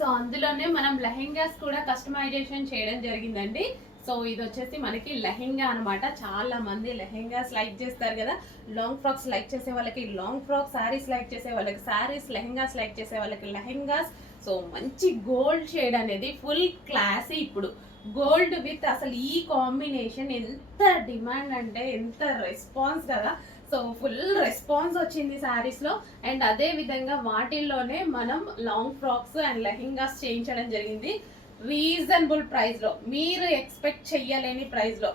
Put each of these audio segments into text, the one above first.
So అందులోనే మనం లెహెంగాస్ కూడా కస్టమైజేషన్ చేయడం జరిగిందండి. సో ఇది వచ్చేసి మనకి లెహెంగా అనమాట. చాలా మంది లెహెంగాస్ లైక్ చేస్తారు కదా, లాంగ్ ఫ్రాక్స్ లైక్ చేసే వాళ్ళకి లాంగ్ ఫ్రాక్, శారీస్ లైక్ చేసే వాళ్ళకి శారీస్, లెహెంగాస్ లైక్ చేసే వాళ్ళకి లెహెంగాస్. సో మంచి గోల్డ్ షేడ్ అనేది ఫుల్ క్లాసీ. ఇప్పుడు గోల్డ్ విత్ అసలు ఈ కాంబినేషన్ ఎంత డిమాండ్ అంటే ఎంత రెస్పాన్స్ కదా. సో ఫుల్ రెస్పాన్స్ వచ్చింది శారీస్లో. అండ్ అదే విధంగా వాటిల్లోనే మనం లాంగ్ ఫ్రాక్స్ అండ్ లెహెంగాస్ చేయించడం జరిగింది రీజనబుల్ ప్రైస్లో, మీరు ఎక్స్పెక్ట్ చెయ్యలేని ప్రైస్లో.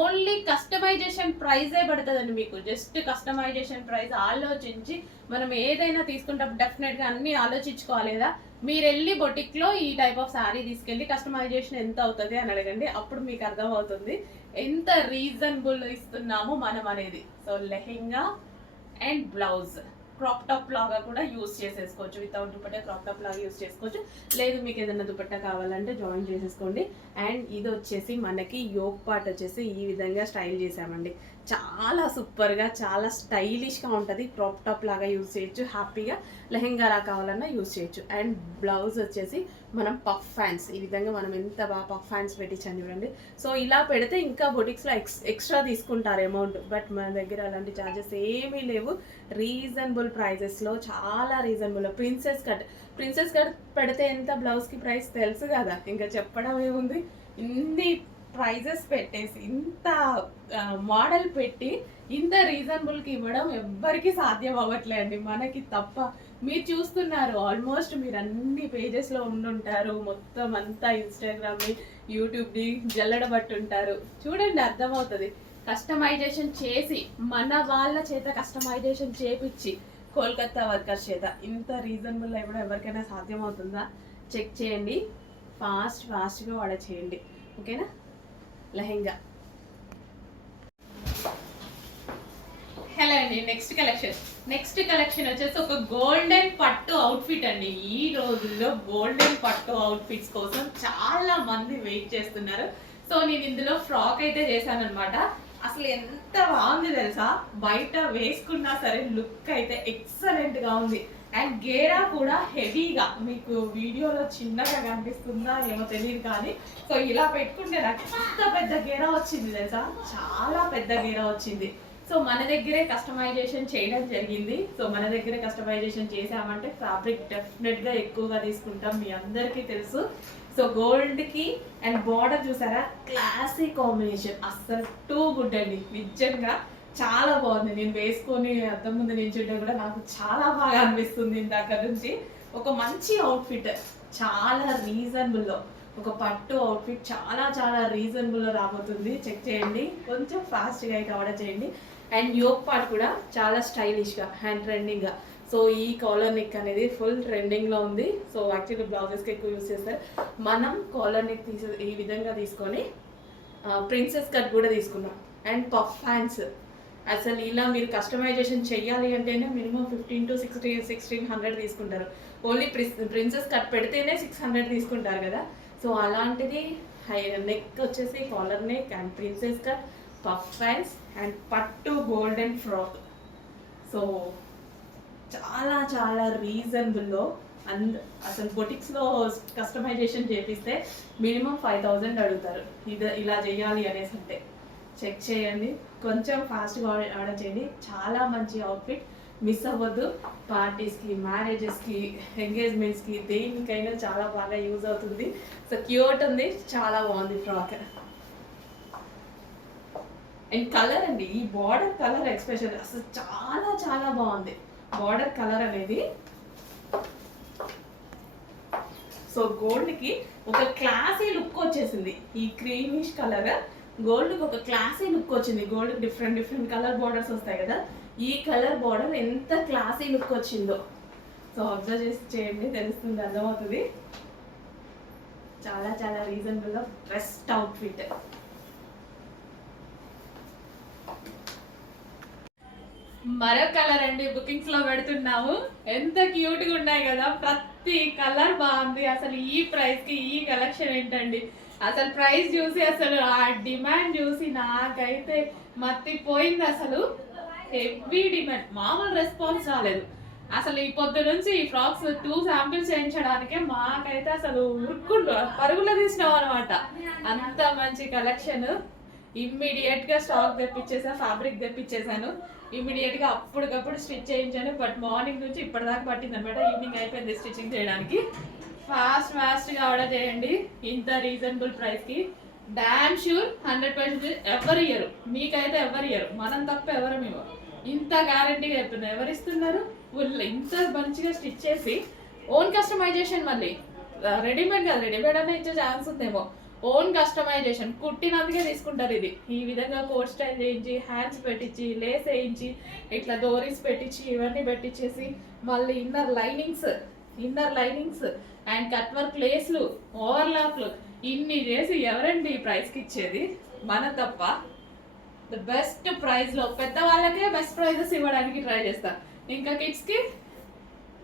ఓన్లీ కస్టమైజేషన్ ప్రైజే పడుతుందండి మీకు. జస్ట్ కస్టమైజేషన్ ప్రైస్ ఆలోచించి మనం ఏదైనా తీసుకుంటాం డెఫినెట్గా అన్నీ ఆలోచించుకోవాలి కదా. మీరు వెళ్ళి బొటిక్లో ఈ టైప్ ఆఫ్ శారీ తీసుకెళ్ళి కస్టమైజేషన్ ఎంత అవుతుంది అని అడగండి, అప్పుడు మీకు అర్థమవుతుంది ఎంత రీజనబుల్ ఇస్తున్నాము మనం అనేది. So lehenga and blouse crop top లాగా కూడా యూస్ చేసేసుకోవచ్చు. వితౌట్ దుపట్టా క్రాప్ టాప్ లాగా యూస్ చేసుకోవచ్చు. లేదు మీకు ఏదైనా దుపట్టా కావాలంటే జాయిన్ చేసేసుకోండి. అండ్ ఇది వచ్చేసి మనకి యోక్ పార్ట్ వచ్చేసి ఈ విధంగా స్టైల్ చేసామండి. చాలా సూపర్గా చాలా స్టైలిష్గా ఉంటుంది. క్రాప్ టాప్ లాగా యూజ్ చేయొచ్చు, హ్యాపీగా లెహెంగాలా కావాలన్నా యూజ్ చేయొచ్చు. అండ్ బ్లౌజ్ వచ్చేసి మనం పఫ్ ఫ్యాన్స్, ఈ విధంగా మనం ఎంత బాగా పఫ్ ఫ్యాన్స్ పెట్టించాను చూడండి. సో ఇలా పెడితే ఇంకా బొటిక్స్లో ఎక్స్ట్రా తీసుకుంటారు అమౌంట్, బట్ మన దగ్గర అలాంటి ఛార్జెస్ ఏమీ లేవు. రీజనబుల్ ప్రైజెస్లో, చాలా రీజనబుల్. ప్రిన్సెస్ కట్ పెడితే ఎంత బ్లౌజ్కి ప్రైస్ తెలుసు కదా, ఇంకా చెప్పడం ఏముంది. ఇన్ని ప్రైజెస్ పెట్టేసి ఇంత మోడల్ పెట్టి ఇంత రీజనబుల్కి ఇవ్వడం ఎవ్వరికి సాధ్యం అవ్వట్లేండి, మనకి తప్ప. మీరు చూస్తున్నారు ఆల్మోస్ట్ మీరు అన్ని పేజెస్లో ఉండుంటారు, మొత్తం అంతా ఇన్స్టాగ్రామ్ని యూట్యూబ్ని జల్లడబట్టుంటారు. చూడండి అర్థమవుతుంది. కస్టమైజేషన్ చేసి మన వాళ్ళ చేత కస్టమైజేషన్ చేపించి కోల్కతా వర్కర్స్ చేత ఇంత రీజనబుల్ ఇవ్వడం ఎవరికైనా సాధ్యం అవుతుందా? చెక్ చేయండి, ఫాస్ట్గా ఆర్డర్ చేయండి, ఓకేనా. లెహెంగా. హలో అండి, నెక్స్ట్ కలెక్షన్ వచ్చేసి ఒక గోల్డెన్ పట్టు అవుట్ఫిట్ అండి. ఈ రోజుల్లో గోల్డెన్ పట్టు అవుట్ఫిట్స్ కోసం చాలా మంది వెయిట్ చేస్తున్నారు. సో నేను ఇందులో ఫ్రాక్ అయితే చేశాను అనమాట. అసలు ఎంత బాగుంది తెలుసా, బయట వేసుకున్నా సరే లుక్ అయితే ఎక్సలెంట్ గా ఉంది. అండ్ గేరా కూడా హెవీగా, మీకు వీడియోలో చిన్నగా కనిపిస్తుందా ఏమో తెలియదు కానీ, సో ఇలా పెట్టుకుంటే నాకు ఎంత పెద్ద గేరా వచ్చింది తెలుసా, చాలా పెద్ద గేరా వచ్చింది. సో మన దగ్గరే కస్టమైజేషన్ చేయడం జరిగింది. సో మన దగ్గరే కస్టమైజేషన్ చేసామంటే ఫ్యాబ్రిక్ డెఫినెట్గా ఎక్కువగా తీసుకుంటాం, మీ అందరికీ తెలుసు. సో గోల్డ్కి అండ్ బార్డర్ చూసారా, క్లాసీ కాంబినేషన్, అస్సలు టూ గుడ్ అండి, నిజంగా చాలా బాగుంది. నేను వేసుకొని అద్దం ముందు నిల్చుంటే కూడా నాకు చాలా బాగా అనిపిస్తుంది ఇందాక నుంచి. ఒక మంచి అవుట్ఫిట్, చాలా రీజనబుల్లో ఒక పట్టు అవుట్ఫిట్ చాలా రీజనబుల్లో రాబోతుంది. చెక్ చేయండి, కొంచెం ఫాస్ట్గా అయితే ఆర్డర్ చేయండి. అండ్ యోక్ పార్ట్ కూడా చాలా స్టైలిష్గా అండ్ ట్రెండింగ్గా. సో ఈ కాలర్ నెక్ అనేది ఫుల్ ట్రెండింగ్లో ఉంది. సో యాక్చువల్లీ బ్లౌజెస్కి ఎక్కువ యూస్ చేస్తారు. మనం కాలర్ నెక్ ఈ విధంగా తీసుకొని ప్రిన్సెస్ కట్ కూడా తీసుకున్నాం. అండ్ పఫ్ హ్యాండ్స్, అసలు ఇలా మీరు కస్టమైజేషన్ చెయ్యాలి అంటేనే మినిమం 15 to 1600 తీసుకుంటారు. ఓన్లీ ప్రిన్సెస్ కట్ పెడితేనే 600 తీసుకుంటారు కదా. సో అలాంటిది నెక్ వచ్చేసి collar neck and princess cut, puff hands and పట్టు గోల్డెన్ ఫ్రాక్. సో చాలా రీజనబుల్లో. అసలు బొటిక్స్లో కస్టమైజేషన్ చేపిస్తే మినిమం 5000 అడుగుతారు ఇలా చేయాలి అనేసి అంటే. చెక్ చేయండి, కొంచెం ఫాస్ట్గా ఆర్డర్ చేయండి. చాలా మంచి అవుట్ఫిట్, మిస్ అవ్వద్దు. పార్టీస్కి, మ్యారేజెస్కి, ఎంగేజ్మెంట్స్కి, దేనికైనా చాలా బాగా యూజ్ అవుతుంది. సో క్యూట్ ఉంది, చాలా బాగుంది ఫ్రాక్. అండ్ కలర్ అండి, ఈ బార్డర్ కలర్ ఎక్స్పెషల్ అసలు చాలా బాగుంది బార్డర్ కలర్ అనేది. సో గోల్డ్కి ఒక క్లాసీ లుక్ వచ్చేసింది. ఈ క్రీమిష్ కలర్ గోల్డ్కి ఒక క్లాసీ లుక్ వచ్చింది. గోల్డ్ డిఫరెంట్ కలర్ బార్డర్స్ వస్తాయి కదా, ఈ కలర్ బార్డర్ ఎంత క్లాసీ లుక్ వచ్చిందో. సో అబ్జర్వ్ చేసి చేయండి, తెలుస్తుంది, అర్థమవుతుంది. చాలా రీజనబుల్గా బెస్ట్ అవుట్ఫిట్. మరో కలర్ అండి బుకింగ్స్ లో పెడుతున్నాము. ఎంత క్యూట్ గా ఉన్నాయి కదా, ప్రతి కలర్ బాగుంది. అసలు ఈ ప్రైస్ కి ఈ కలెక్షన్ ఏంటండి, అసలు ప్రైస్ చూసి అసలు ఆ డిమాండ్ చూసి నాకైతే మత్తిపోయింది. అసలు హెవీ డిమాండ్, మామూలు రెస్పాన్స్ రాలేదు. అసలు ఈ పొద్దు నుంచి ఈ ఫ్రాక్స్ 2 శాంపిల్స్ చేయించడానికే మాకైతే అసలు ఉరుక్కుండు పరుగులు తీసినాం అనమాట. అంత మంచి కలెక్షన్. ఇమ్మీడియట్ గా స్టాక్ తెప్పించేసా, ఫ్యాబ్రిక్ తెప్పించేసాను. ఇమ్మీడియట్ గా అప్పటికప్పుడు స్టిచ్ చేయించాను. బట్ మార్నింగ్ నుంచి ఇప్పటిదాకా పట్టింది అనమాట. ఈవినింగ్ అయిపోయింది స్టిచ్చింగ్ చేయడానికి. ఫాస్ట్ గా ఆర్డర్ చేయండి. ఇంత రీజనబుల్ ప్రైస్ కి డామ్ షూర్ 100% ఎవరు ఇయ్యరు. మీకైతే ఎవరు ఇయ్యరు, మనం తప్ప ఎవరు మేము. ఇంత గ్యారంటీగా చెప్తున్నారు. ఎవరు ఇస్తున్నారు? ఇంత మంచిగా స్టిచ్ చేసి ఓన్ కస్టమైజేషన్. మళ్ళీ రెడీమేడ్ కాదు, రెడీమేడ్ అనే ఇచ్చే ఛాన్స్ ఉందేమో. ఓన్ కస్టమైజేషన్ కుట్టినందుకే తీసుకుంటారు. ఇది ఈ విధంగా కోట్ స్టైల్ చేయించి, హ్యాండ్స్ పెట్టించి, లేస్ వేయించి, ఇట్లా డోరీస్ పెట్టించి, ఇవన్నీ పెట్టించేసి, మళ్ళీ inner linings and cut work లేస్లు, ఓవర్లాప్లు, ఇన్ని చేసి ఎవరండి ఈ ప్రైస్కి ఇచ్చేది? మన తప్ప. ద బెస్ట్ ప్రైస్లో పెద్దవాళ్ళకే బెస్ట్ ప్రైజెస్ ఇవ్వడానికి ట్రై చేస్తా. ఇంకా కిడ్స్కి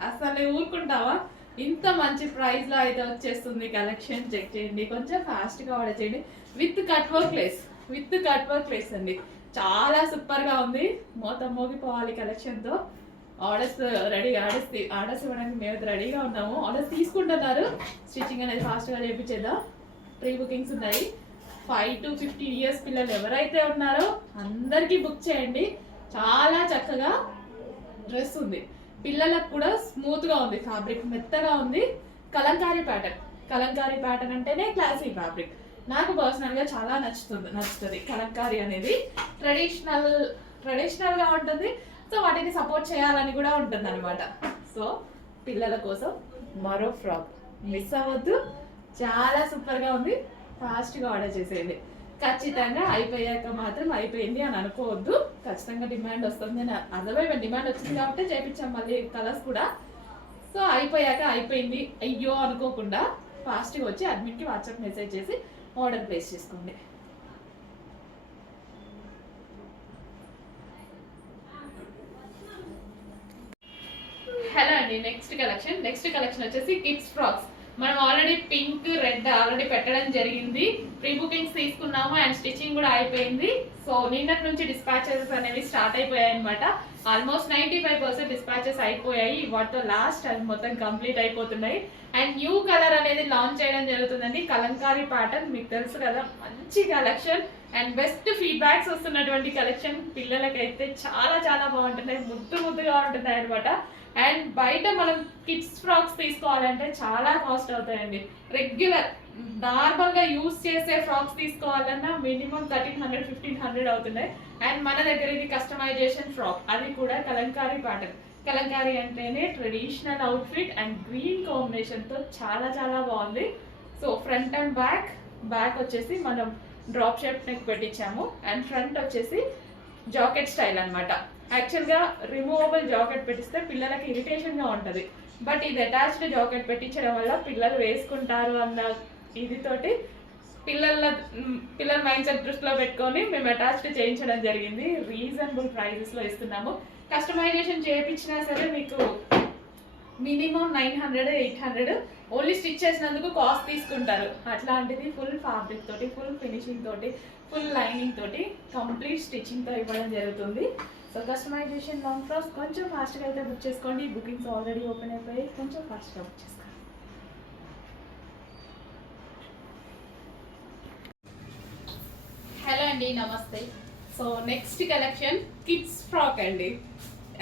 అసలు ఊరుకుంటావా? ఇంత మంచి ప్రైస్లో అయితే వచ్చేస్తుంది కలెక్షన్. చెక్ చేయండి, కొంచెం ఫాస్ట్గా ఆర్డర్ చేయండి. విత్ కట్ వర్క్ లేస్ అండి. చాలా సూపర్గా ఉంది. మోగిపోవాలి కలెక్షన్తో. ఆర్డర్స్ ఇవ్వడానికి మేము రెడీగా ఉన్నాము. ఆర్డర్స్ తీసుకుంటున్నారు. స్టిచ్చింగ్ అనేది ఫాస్ట్గా చేయించేద్దాం. ప్రీ బుకింగ్స్ ఉన్నాయి. 5 to 15 years పిల్లలు ఎవరైతే ఉన్నారో అందరికీ బుక్ చేయండి. చాలా చక్కగా డ్రెస్ ఉంది. పిల్లలకు కూడా స్మూత్గా ఉంది, ఫ్యాబ్రిక్ మెత్తగా ఉంది. కలంకారీ ప్యాటర్న్ అంటేనే క్లాసీ ఫ్యాబ్రిక్. నాకు పర్సనల్గా చాలా నచ్చుతుంది. కలంకారీ అనేది ట్రెడిషనల్గా ఉంటుంది. సో వాటిని సపోర్ట్ చేయాలని కూడా ఉంటుంది అనమాట. సో పిల్లల కోసం మరో ఫ్రాక్ మిస్ అవ్వద్దు. చాలా సూపర్గా ఉంది. ఫాస్ట్గా ఆర్డర్ చేసేయండి. ఖచ్చితంగా అయిపోయాక మాత్రం అయిపోయింది అని అనుకోవద్దు. ఖచ్చితంగా డిమాండ్ వస్తుంది అని అర్థమైపోయింది. డిమాండ్ వచ్చింది కాబట్టి చేయించాం మళ్ళీ కలర్స్ కూడా. సో అయిపోయాక అయిపోయింది అయ్యో అనుకోకుండా ఫాస్ట్గా వచ్చి అడ్మిన్కి వాట్సాప్ మెసేజ్ చేసి ఆర్డర్ ప్లేస్ చేసుకోండి. హలో అండి. నెక్స్ట్ కలెక్షన్ వచ్చేసి కిడ్స్ ఫ్రాక్స్. మనం ఆల్రెడీ పింక్, రెడ్ ఆల్రెడీ పెట్టడం జరిగింది. ప్రీ బుకింగ్స్ తీసుకున్నాము అండ్ స్టిచ్చింగ్ కూడా అయిపోయింది. సో నిన్నటి నుంచి డిస్పాచెస్ అనేవి స్టార్ట్ అయిపోయాయి అనమాట. ఆల్మోస్ట్ 95% డిస్పాచెస్ అయిపోయాయి. వాటితో లాస్ట్ అవి మొత్తం కంప్లీట్ అయిపోతున్నాయి. అండ్ న్యూ కలర్ అనేది లాంచ్ చేయడం జరుగుతుందండి. కలంకారీ ప్యాటర్న్ మీకు తెలుసు కదా, మంచి కలెక్షన్ అండ్ బెస్ట్ ఫీడ్బ్యాక్స్ వస్తున్నటువంటి కలెక్షన్. పిల్లలకైతే చాలా చాలా బాగుంటున్నాయి, ముద్దుగా ఉంటున్నాయి అనమాట. అండ్ బయట మనం కిడ్స్ ఫ్రాక్స్ తీసుకోవాలంటే చాలా కాస్ట్ అవుతాయండి. రెగ్యులర్ నార్మల్గా యూజ్ చేసే ఫ్రాక్స్ తీసుకోవాలన్నా మినిమం 1300-1500 అవుతున్నాయి. అండ్ మన దగ్గర ఇది కస్టమైజేషన్ ఫ్రాక్, అది కూడా కలంకారీ ప్యాటర్న్. కలంకారీ అంటేనే ట్రెడిషనల్ అవుట్ఫిట్ అండ్ గ్రీన్ కాంబినేషన్తో చాలా చాలా బాగుంది. సో ఫ్రంట్ అండ్ బ్యాక్ వచ్చేసి మనం డ్రాప్ షేప్ నెక్ పెట్టించాము. అండ్ ఫ్రంట్ వచ్చేసి జాకెట్ స్టైల్ అనమాట. యాక్చువల్గా రిమూవబుల్ జాకెట్ పెట్టిస్తే పిల్లలకి ఇరిటేషన్గా ఉంటుంది. బట్ ఇది అటాచ్డ్ జాకెట్ పెట్టించడం వల్ల పిల్లలు వేసుకుంటారు అన్న ఇదితోటి పిల్లల మైండ్ సెట్ దృష్టిలో పెట్టుకొని మేము అటాచ్డ్ చేయించడం జరిగింది. రీజనబుల్ ప్రైజెస్లో ఇస్తున్నాము. కస్టమైజేషన్ చేయించినా సరే మీకు మినిమం 900-800 ఓన్లీ స్టిచ్ చేసినందుకు కాస్ట్ తీసుకుంటారు. అట్లాంటిది ఫుల్ ఫ్యాబ్రిక్ తోటి, ఫుల్ ఫినిషింగ్ తోటి, ఫుల్ లైనింగ్ తోటి, కంప్లీట్ స్టిచ్చింగ్తో ఇవ్వడం జరుగుతుంది. సో కస్టమైజేషన్ లాంగ్ ఫ్రాక్స్ కొంచెం ఫాస్ట్గా అయితే బుక్ చేసుకోండి. బుకింగ్స్ ఆల్రెడీ ఓపెన్ అయిపోయాయి. కొంచెం ఫాస్ట్గా బుక్ చేసుకోండి. హలో అండి, నమస్తే. So next collection kids frock అండి.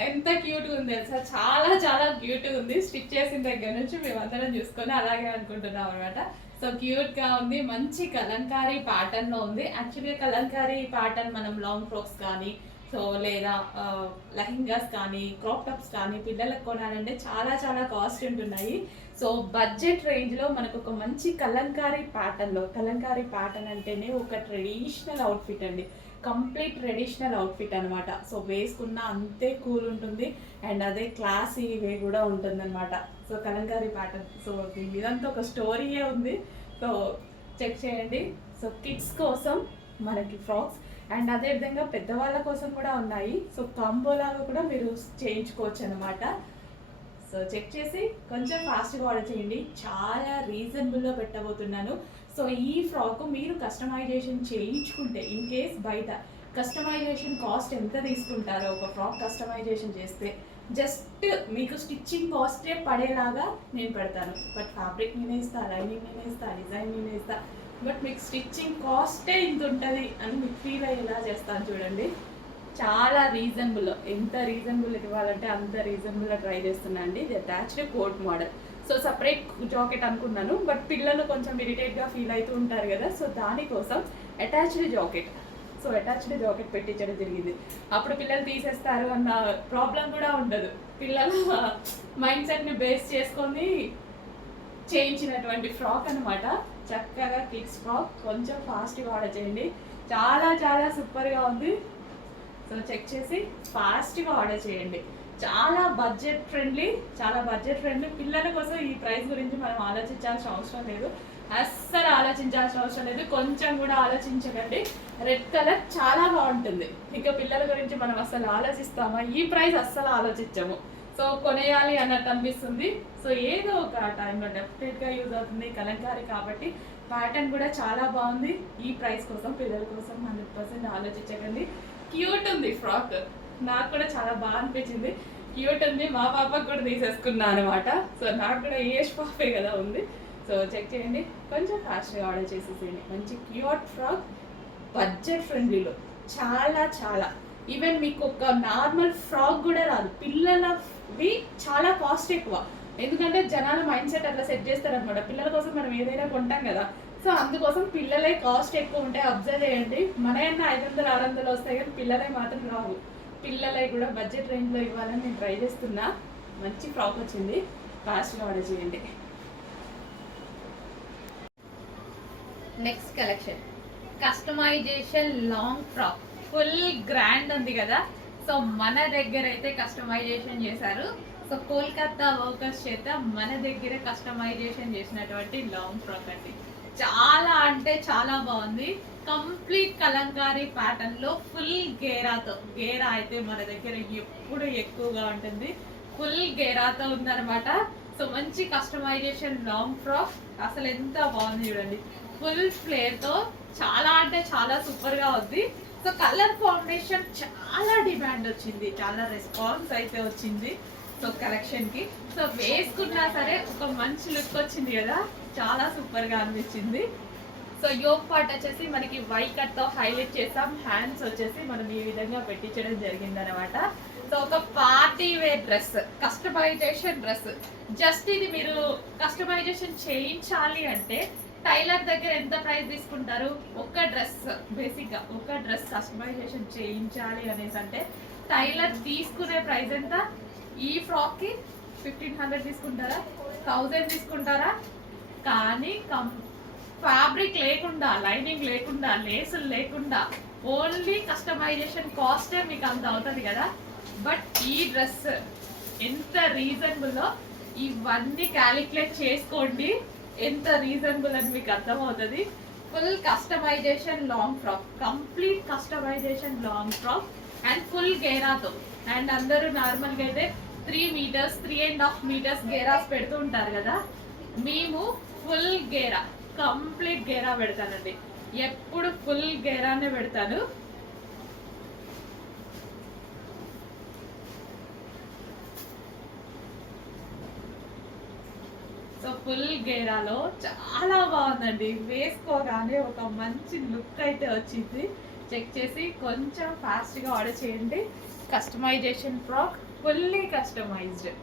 ఎంత క్యూట్గా ఉంది తెలుసా, చాలా చాలా క్యూట్గా ఉంది. స్టిచ్ చేసిన దగ్గర నుంచి మేమందరం చూసుకొని అలాగే అనుకుంటున్నాం అనమాట. సో క్యూట్గా ఉంది, మంచి కలంకారీ ప్యాటర్న్లో ఉంది. యాక్చువల్గా కలంకారీ ప్యాటర్న్ మనం లాంగ్ ఫ్రాక్స్ కానీ సో లేదా లెహంగాస్ కానీ క్రాప్ టాప్స్ కానీ పిల్లలకు కొనాలంటే చాలా చాలా కాస్ట్ ఉంటున్నాయి. సో బడ్జెట్ రేంజ్లో మనకు ఒక మంచి కలంకారీ ప్యాటర్న్ అంటేనే ఒక ట్రెడిషనల్ అవుట్ఫిట్ అండి. కంప్లీట్ ట్రెడిషనల్ అవుట్ఫిట్ అనమాట. సో వేసుకున్న అంతే కూల్ ఉంటుంది అండ్ అదే క్లాసీ వే కూడా ఉంటుంది అనమాట. So Kalamkari pattern. సో దీని మీదంతా ఒక స్టోరీయే ఉంది. సో చెక్ చేయండి. సో కిడ్స్ కోసం మనకి ఫ్రాక్స్ అండ్ అదేవిధంగా పెద్దవాళ్ళ కోసం కూడా ఉన్నాయి. సో కాంబోలాగా కూడా మీరు చేయించుకోవచ్చు అనమాట. సో చెక్ చేసి కొంచెం ఫాస్ట్గా ఆర్డర్ చేయండి. చాలా రీజనబుల్లో పెట్టబోతున్నాను. సో ఈ ఫ్రాక్ మీరు కస్టమైజేషన్ చేయించుకుంటే, ఇన్ కేస్ బయట కస్టమైజేషన్ కాస్ట్ ఎంత తీసుకుంటారో, ఒక ఫ్రాక్ కస్టమైజేషన్ చేస్తే జస్ట్ మీకు స్టిచ్చింగ్ కాస్టే పడేలాగా నేను పెడతాను. బట్ ఫ్యాబ్రిక్ నేనే ఇస్తా, లైనింగ్ నేనే ఇస్తా, డిజైన్ నేనే ఇస్తా. బట్ మీకు స్టిచ్చింగ్ కాస్టే ఇంత ఉంటుంది అని మీకు ఫీల్ అయ్యేలా చేస్తాను చూడండి. చాలా రీజనబుల్, ఎంత రీజనబుల్ ఇవ్వాలంటే అంత రీజనబుల్గా ట్రై చేస్తున్నా అండి. ఇది attached coat model. So separate jacket అనుకున్నాను, బట్ పిల్లలు కొంచెం ఇరిటేట్గా ఫీల్ అవుతూ ఉంటారు కదా, సో దానికోసం attached jacket. So attached jacket పెట్టించడం జరిగింది. అప్పుడు పిల్లలు తీసేస్తారు అన్న ప్రాబ్లం కూడా ఉండదు. పిల్లల మైండ్ సెట్ని బేస్ చేసుకొని చేయించినటువంటి ఫ్రాక్ అనమాట. చక్కగా కిడ్స్ ఫ్రాక్, కొంచెం ఫాస్ట్గా ఆర్డర్ చేయండి. చాలా చాలా సూపర్గా ఉంది. సో చెక్ చేసి ఫాస్ట్గా ఆర్డర్ చేయండి. చాలా బడ్జెట్ ఫ్రెండ్లీ, చాలా బడ్జెట్ ఫ్రెండ్లీ. పిల్లల కోసం ఈ ప్రైస్ గురించి మనం ఆలోచించాల్సిన అవసరం లేదు, అస్సలు ఆలోచించాల్సిన అవసరం లేదు. కొంచెం కూడా ఆలోచించకండి. రెడ్ కలర్ చాలా బాగుంటుంది. ఇంకా పిల్లల గురించి మనం అస్సలు ఆలోచిస్తామా? ఈ ప్రైస్ అస్సలు ఆలోచించము. సో కొనేయాలి అన్నట్టు అనిపిస్తుంది. సో ఏదో ఒక టైంలో డెఫినెట్గా యూజ్ అవుతుంది. కలంకారీ కాబట్టి ప్యాటర్న్ కూడా చాలా బాగుంది. ఈ ప్రైస్ కోసం పిల్లల కోసం 100% ఆలోచించకండి. క్యూట్ ఉంది ఫ్రాక్, నాకు కూడా చాలా బాగా అనిపించింది. క్యూట్ ఉంది. మా పాపకు కూడా తీసేసుకున్నా అనమాట. సో నాకు కూడా ఏజ్ పాపే కదా ఉంది. సో చెక్ చేయండి, కొంచెం ఫాస్ట్గా ఆర్డర్ చేసేసేయండి. మంచి క్యూట్ ఫ్రాక్, బడ్జెట్ ఫ్రెండ్లీలో చాలా చాలా. ఈవెన్ మీకు ఒక నార్మల్ ఫ్రాక్ కూడా రాదు. పిల్లలవి చాలా కాస్ట్ ఎక్కువ, ఎందుకంటే జనాల మైండ్ సెట్ అట్లా సెట్ చేస్తారనమాట. పిల్లల కోసం మనం ఏదైనా కొంటాం కదా, సో అందుకోసం పిల్లలే కాస్ట్ ఎక్కువ ఉంటాయి. అబ్జర్వ్ చేయండి, మనయన్నా 500-600 వస్తాయి కానీ పిల్లలే మాత్రం రావు. పిల్లలై కూడా బడ్జెట్ రేంజ్లో ఇవ్వాలని నేను ట్రై చేస్తున్నా. మంచి ఫ్రాక్ వచ్చింది, ఫాస్ట్గా ఆర్డర్ చేయండి. Next collection customization long frock, full grand ఉంది కదా. సో మన దగ్గర అయితే కస్టమైజేషన్ చేశారు. సో కోల్కతా వర్కర్స్ చేత మన దగ్గర కస్టమైజేషన్ చేసినటువంటి లాంగ్ ఫ్రాక్ అండి. చాలా అంటే చాలా బాగుంది. కంప్లీట్ కలంకారీ ప్యాటర్న్ లో ఫుల్ గేరాతో, గేరా అయితే మన దగ్గర ఎప్పుడు ఎక్కువగా ఉంటుంది. ఫుల్ గేరాతో ఉందన్నమాట. సో మంచి కస్టమైజేషన్ లాంగ్ ఫ్రాక్, అసలు ఎంత బాగుంది చూడండి. ఫుల్ ఫ్లేర్ తో చాలా అంటే చాలా సూపర్ గా ఉంది. సో కలర్ కాంబినేషన్ చాలా డిమాండ్ వచ్చింది, చాలా రెస్పాన్స్ అయితే వచ్చింది. సో కలెక్షన్ కి సో వేసుకున్నా సరే ఒక మంచి లుక్ వచ్చింది కదా, చాలా సూపర్ గా అనిపించింది. సో యోక్ పార్ట్ వచ్చేసి మనకి వై కట్ తో హైలైట్ చేసాం. హ్యాండ్స్ వచ్చేసి మనం ఈ విధంగా పెట్టించడం జరిగింది అనమాట. సో ఒక party wear dress, customization dress. Just ఇది మీరు కస్టమైజేషన్ చేయించాలి అంటే టైలర్ దగ్గర ఎంత ప్రైస్ తీసుకుంటారు? ఒక డ్రెస్, బేసిక్ గా ఒక డ్రెస్ కస్టమైజేషన్ చేయించాలి అనేసి అంటే టైలర్ తీసుకునే ప్రైస్ ఎంత? ఈ ఫ్రాక్ కి 1500 తీసుకుంటారా, 1000 తీసుకుంటారా? కానీ ఫ్యాబ్రిక్ లేకుండా, లైనింగ్ లేకుండా, లేసులు లేకుండా ఓన్లీ కస్టమైజేషన్ కాస్టే మీకు అంత అవుతుంది కదా. బట్ ఈ డ్రెస్ ఎంత రీజనబుల్లో ఇవన్నీ క్యాలిక్యులేట్ చేసుకోండి, ఎంత రీజనబుల్ అని మీకు అర్థమవుతుంది. Full customisation long frock, complete customisation long frock and full గేరాతో. అండ్ అందరూ నార్మల్గా అయితే 3 మీటర్స్ 3.5 మీటర్స్ గేరాస్ పెడుతూ ఉంటారు కదా, మేము ఫుల్ గేరా, కంప్లీట్ గేరా పెడతానండి. ఎప్పుడు ఫుల్ గేరానే పెడతాను. సో ఫుల్ గేరాలో చాలా బాగుందండి. వేసుకోగానే ఒక మంచి లుక్ అయితే వచ్చింది. చెక్ చేసి కొంచెం ఫాస్ట్గా ఆర్డర్ చేయండి. Customization frock, fully customized.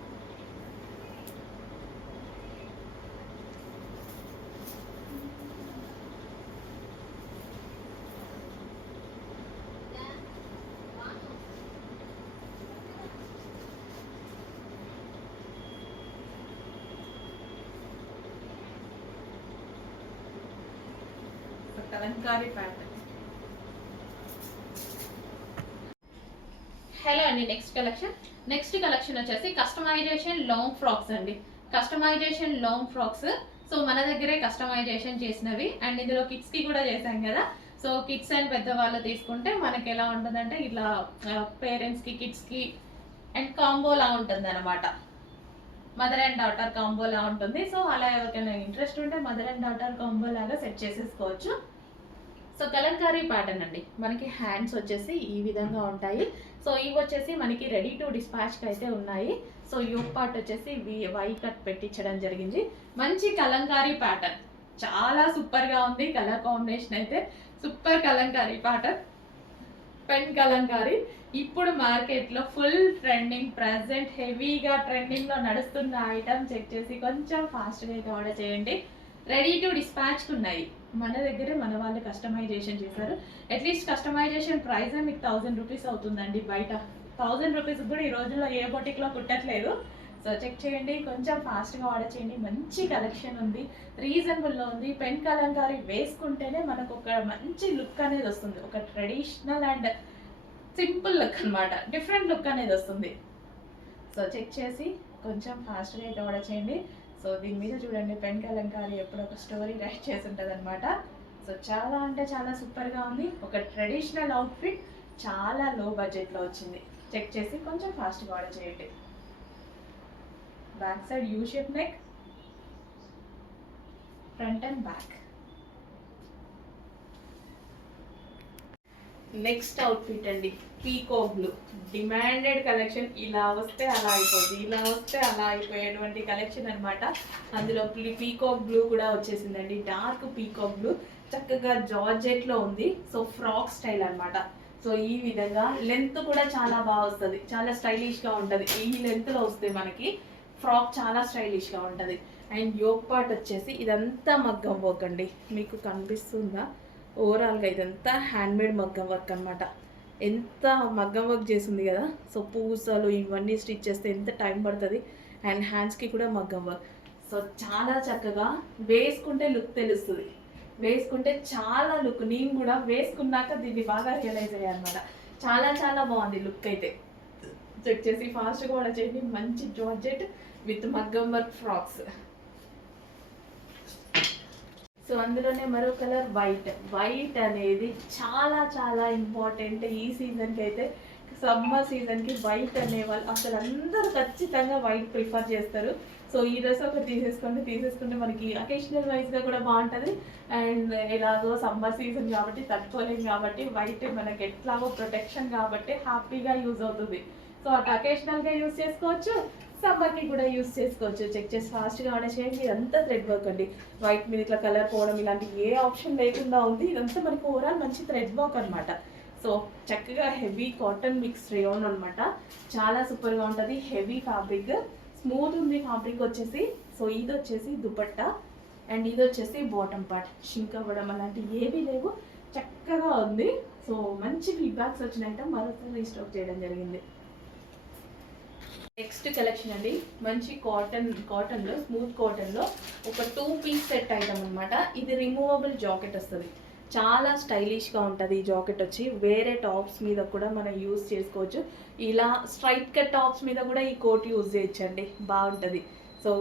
Kalamkari pattern. Hello అండి, నెక్స్ట్ కలెక్షన్ వచ్చేసి కస్టమైజేషన్ లాంగ్ ఫ్రాక్స్ అండి. Customization long frocks. సో మన దగ్గరే కస్టమైజేషన్ చేసినవి. అండ్ ఇందులో కిడ్స్ కి కూడా చేసాం కదా. సో కిడ్స్ అండ్ పెద్దవాళ్ళు తీసుకుంటే మనకి ఎలా ఉంటుందంటే ఇట్లా పేరెంట్స్ కి, కిడ్స్ కి అండ్ కాంబోలా ఉంటుంది అనమాట. మదర్ అండ్ డాటర్ కాంబోలా ఉంటుంది. సో అలా ఎవరికైనా ఇంట్రెస్ట్ ఉంటే మదర్ అండ్ డాటర్ కాంబో లాగా సెట్ చేసేసుకోవచ్చు. సో సో కలంకారీ ప్యాటర్న్ అండి. మనకి హ్యాండ్స్ వచ్చేసి ఈ విధంగా ఉంటాయి. సో ఇవి వచ్చేసి మనకి రెడీ టు డిస్పాచ్కి అయితే ఉన్నాయి. సో యోక్ పార్ట్ వచ్చేసి వై కట్ పెట్టించడం జరిగింది. మంచి కలంకారీ ప్యాటర్న్, చాలా సూపర్గా ఉంది. కలర్ కాంబినేషన్ అయితే super Kalamkari pattern, pen Kalamkari. ఇప్పుడు మార్కెట్లో ఫుల్ ట్రెండింగ్, ప్రజెంట్ హెవీగా ట్రెండింగ్లో నడుస్తున్న ఐటమ్. చెక్ చేసి కొంచెం ఫాస్ట్గా అయితే ఆర్డర్ చేయండి. రెడీ టు డిస్పాచ్కి ఉన్నాయి. మన దగ్గరే మన వాళ్ళు కస్టమైజేషన్ చేశారు. అట్లీస్ట్ కస్టమైజేషన్ ప్రైస్ మీకు 1000 రూపీస్ అవుతుందండి. బయట 1000 రూపీస్ కూడా ఈ రోజుల్లో ఏ బొటిక్లో కుట్టట్లేదు. సో చెక్ చేయండి, కొంచెం ఫాస్ట్గా ఆర్డర్ చేయండి. మంచి కలెక్షన్ ఉంది, రీజనబుల్లో ఉంది. పెన్ కలంకారీ వేసుకుంటేనే మనకు ఒక మంచి లుక్ అనేది వస్తుంది. ఒక ట్రెడిషనల్ అండ్ సింపుల్ లుక్ అనమాట, డిఫరెంట్ లుక్ అనేది వస్తుంది. సో చెక్ చేసి కొంచెం ఫాస్ట్గా అయితే ఆర్డర్ చేయండి. సో దీని మీద చూడండి, పెన్ కలంకారీ ఎప్పుడు ఒక స్టోరీ రైట్ చేసి ఉంటుంది అనమాట. సో చాలా అంటే చాలా సూపర్గా ఉంది. ఒక ట్రెడిషనల్ అవుట్ఫిట్ చాలా లో బడ్జెట్లో వచ్చింది. చెక్ చేసి కొంచెం ఫాస్ట్గా ఆర్డర్ చేయండి. Back side U shape neck, front and back. Next outfit అండి, పీకో బ్లూ. Demanded collection. ఇలా వస్తే అలా అయిపోద్ది, ఇలా వస్తే అలా అయిపోయేటువంటి కలెక్షన్ అనమాట. అందులో పీకాక్ బ్లూ కూడా వచ్చేసిందండి, డార్క్ పీకాక్ బ్లూ. చక్కగా జార్జెట్లో ఉంది. సో ఫ్రాక్ స్టైల్ అనమాట. సో ఈ విధంగా లెంత్ కూడా చాలా బాగా వస్తుంది, చాలా స్టైలిష్గా ఉంటుంది. ఈ లెంత్లో వస్తే మనకి ఫ్రాక్ చాలా స్టైలిష్గా ఉంటుంది. అండ్ యోక్ పార్ట్ వచ్చేసి ఇదంతా మగ్గం వర్క్ అండి, మీకు కనిపిస్తుందా? ఓవరాల్గా ఇదంతా హ్యాండ్మేడ్ మగ్గం వర్క్ అనమాట. ఎంత మగ్గం వర్క్ చేసింది కదా. సో పూసలు ఇవన్నీ స్టిచ్ చేస్తే ఎంత టైం పడుతుంది. అండ్ హ్యాండ్స్కి కూడా మగ్గం వర్క్. సో చాలా చక్కగా వేసుకుంటే లుక్ తెలుస్తుంది, వేసుకుంటే చాలా లుక్. నేను కూడా వేసుకున్నాక దీన్ని బాగా రియలైజ్ అయ్యా అనమాట. చాలా చాలా బాగుంది లుక్ అయితే. చెక్ చేసి ఫాస్ట్గా కూడా చేయండి. మంచి జార్జెట్ విత్ మగ్గం వర్క్ ఫ్రాక్స్. సో అందులోనే మరో కలర్ వైట్. వైట్ అనేది చాలా చాలా ఇంపార్టెంట్ ఈ సీజన్కి అయితే. సమ్మర్ సీజన్కి వైట్ అనేవాళ్ళు అసలు అందరూ ఖచ్చితంగా వైట్ ప్రిఫర్ చేస్తారు. సో ఈ డ్రెస్ ఒకటి తీసేసుకుంటే మనకి అకేషనల్ వైజ్గా కూడా బాగుంటుంది. అండ్ ఎలాగో సమ్మర్ సీజన్ కాబట్టి తట్టుకోలేము కాబట్టి వైట్ మనకి ఎట్లాగో ప్రొటెక్షన్ కాబట్టి హ్యాపీగా యూజ్ అవుతుంది. సో అటు అకేషనల్గా యూజ్ చేసుకోవచ్చు, సమ్మర్కి కూడా యూజ్ చేసుకోవచ్చు. చెక్ చేసి ఫాస్ట్గా ఆర్డర్ చేయండి. ఇదంతా థ్రెడ్ వర్క్ అండి. వైట్ మీద ఇట్లా కలర్ పోవడం ఇలాంటి ఏ ఆప్షన్ లేకుండా ఉంది. ఇదంతా మనకి ఓవరాల్ మంచి థ్రెడ్ వర్క్ అనమాట. సో చక్కగా హెవీ కాటన్ మిక్స్ రేయాన్ అనమాట. చాలా సూపర్గా ఉంటుంది. హెవీ ఫ్యాబ్రిక్, స్మూత్ ఉంది ఫ్యాబ్రిక్ వచ్చేసి. సో ఇది వచ్చేసి దుపట్టా అండ్ ఇది వచ్చేసి బాటమ్ పార్ట్. షింక్ అవ్వడం అలాంటివి ఏవీ లేవు, చక్కగా ఉంది. సో మంచి ఫీడ్బ్యాక్స్ వచ్చినాయంటే మరొకసారి రీస్టాక్ చేయడం జరిగింది. నెక్స్ట్ కలెక్షన్ అండి, మంచి కాటన్లో స్మూత్ కాటన్లో ఒక 2 పీస్ సెట్ ఐటమ్ అనమాట. ఇది రిమూవబుల్ జాకెట్ వస్తుంది, చాలా స్టైలిష్గా ఉంటుంది. ఈ జాకెట్ వచ్చి వేరే టాప్స్ మీద కూడా మనం యూజ్ చేసుకోవచ్చు. ఇలా స్ట్రైట్ కట్ టాప్స్ మీద కూడా ఈ కోట్ యూజ్ చేయొచ్చండి, బాగుంటుంది. సో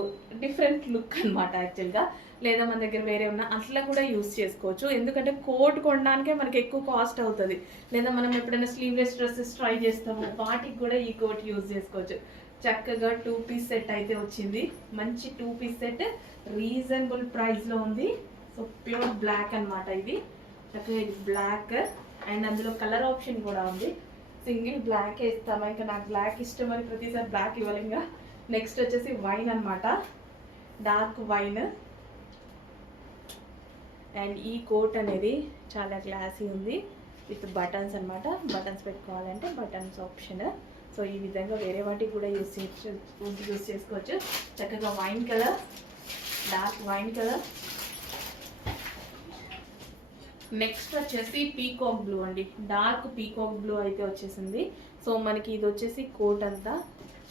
డిఫరెంట్ లుక్ అనమాట యాక్చువల్గా. లేదా మన దగ్గర వేరే ఉన్న అట్లా కూడా యూజ్ చేసుకోవచ్చు. ఎందుకంటే కోట్ కొనడానికే మనకి ఎక్కువ కాస్ట్ అవుతుంది. లేదా మనం ఎప్పుడైనా స్లీవ్లెస్ డ్రెస్సెస్ ట్రై చేస్తాము, వాటికి కూడా ఈ కోట్ యూజ్ చేసుకోవచ్చు. చక్కగా 2 పీస్ సెట్ అయితే వచ్చింది. మంచి 2 పీస్ సెట్ రీజనబుల్ ప్రైస్లో ఉంది. సో ప్యూర్ బ్లాక్ అనమాట ఇది. చక్కగా ఇది బ్లాక్ అండ్ అందులో కలర్ ఆప్షన్ కూడా ఉంది. సింగిల్ బ్లాక్ వేస్తామా, ఇంకా నాకు బ్లాక్ ఇష్టం అని ప్రతిసారి బ్లాక్ ఇవ్వలేంగా. నెక్స్ట్ వచ్చేసి వైన్ అనమాట, డార్క్ వైన్. అండ్ ఈ కోట్ అనేది చాలా క్లాసీ ఉంది విత్ బటన్స్ అనమాట. బటన్స్ పెట్టుకోవాలంటే బటన్స్ ఆప్షన్. సో ఈ విధంగా వేరే వాటికి కూడా యూజ్ చేసుకోవచ్చు. చక్కగా wine colour, dark wine colour. Next వచ్చేసి పీకాక్ బ్లూ అండి, డార్క్ పీకాక్ బ్లూ అయితే వచ్చేసింది. సో మనకి ఇది వచ్చేసి కోట్ అంతా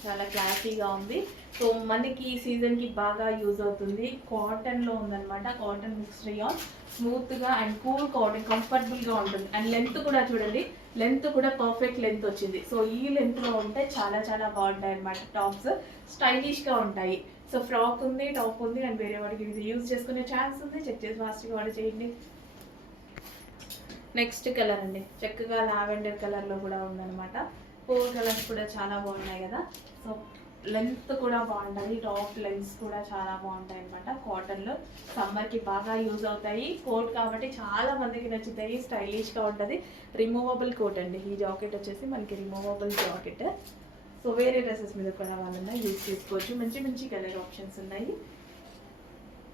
చాలా క్లాసీగా ఉంది. సో మనకి ఈ సీజన్కి బాగా యూజ్ అవుతుంది. కాటన్లో ఉందన్నమాట, కాటన్ మిక్స్ రేయాన్. స్మూత్గా అండ్ కూల్ కాటన్, కంఫర్టబుల్గా ఉంటుంది. అండ్ లెంత్ కూడా చూడండి, లెంత్ కూడా పర్ఫెక్ట్ లెంత్ వచ్చింది. సో ఈ లెంత్లో ఉంటే చాలా చాలా బాగుంటాయి అనమాట. టాప్స్ స్టైలిష్గా ఉంటాయి. సో ఫ్రాక్ ఉంది, టాప్ ఉంది అండ్ వేరే వాటికి ఇది యూజ్ చేసుకునే ఛాన్స్ ఉంది. చెక్ చేసి ఫాస్ట్గా ఆర్డర్ చేయండి. నెక్స్ట్ కలర్ అండి, చక్కగా లావెండర్ కలర్లో కూడా ఉందన్నమాట. 4 కలర్స్ కూడా చాలా బాగున్నాయి కదా. సో లెంత్ కూడా బాగుంటుంది, టాప్ లెంత్స్ కూడా చాలా బాగుంటాయి అనమాట. కాటన్లో సమ్మర్కి బాగా యూజ్ అవుతాయి. కోట్ కాబట్టి చాలా మందికి నచ్చుతాయి, స్టైలిష్గా ఉంటుంది. రిమూవబుల్ కోట్ అండి. ఈ జాకెట్ వచ్చేసి మనకి రిమూవబుల్ జాకెట్. సో వేరే డ్రెస్సెస్ మీద కూడా వాళ్ళన్నా యూజ్ చేసుకోవచ్చు. మంచి మంచి కలర్ ఆప్షన్స్ ఉన్నాయి.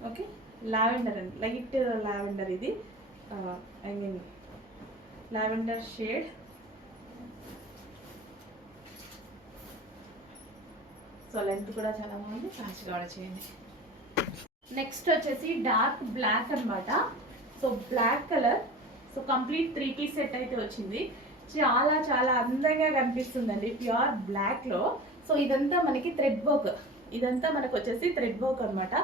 ఓకే, లావెండర్ అండి, లైట్ లావెండర్ ఇది, I mean lavender shade. So length కూడా చాలా బాగుంది, ఫాస్ట్గా ఆర్డర్ చేయండి. నెక్స్ట్ వచ్చేసి డార్క్ బ్లాక్ అనమాట. So black colour, so complete 3 piece set అయితే వచ్చింది. చాలా చాలా అందంగా కనిపిస్తుందండి ప్యూర్ బ్లాక్లో. సో ఇదంతా మనకి థ్రెడ్ వర్క్, ఇదంతా మనకు వచ్చేసి థ్రెడ్ వర్క్ అనమాట.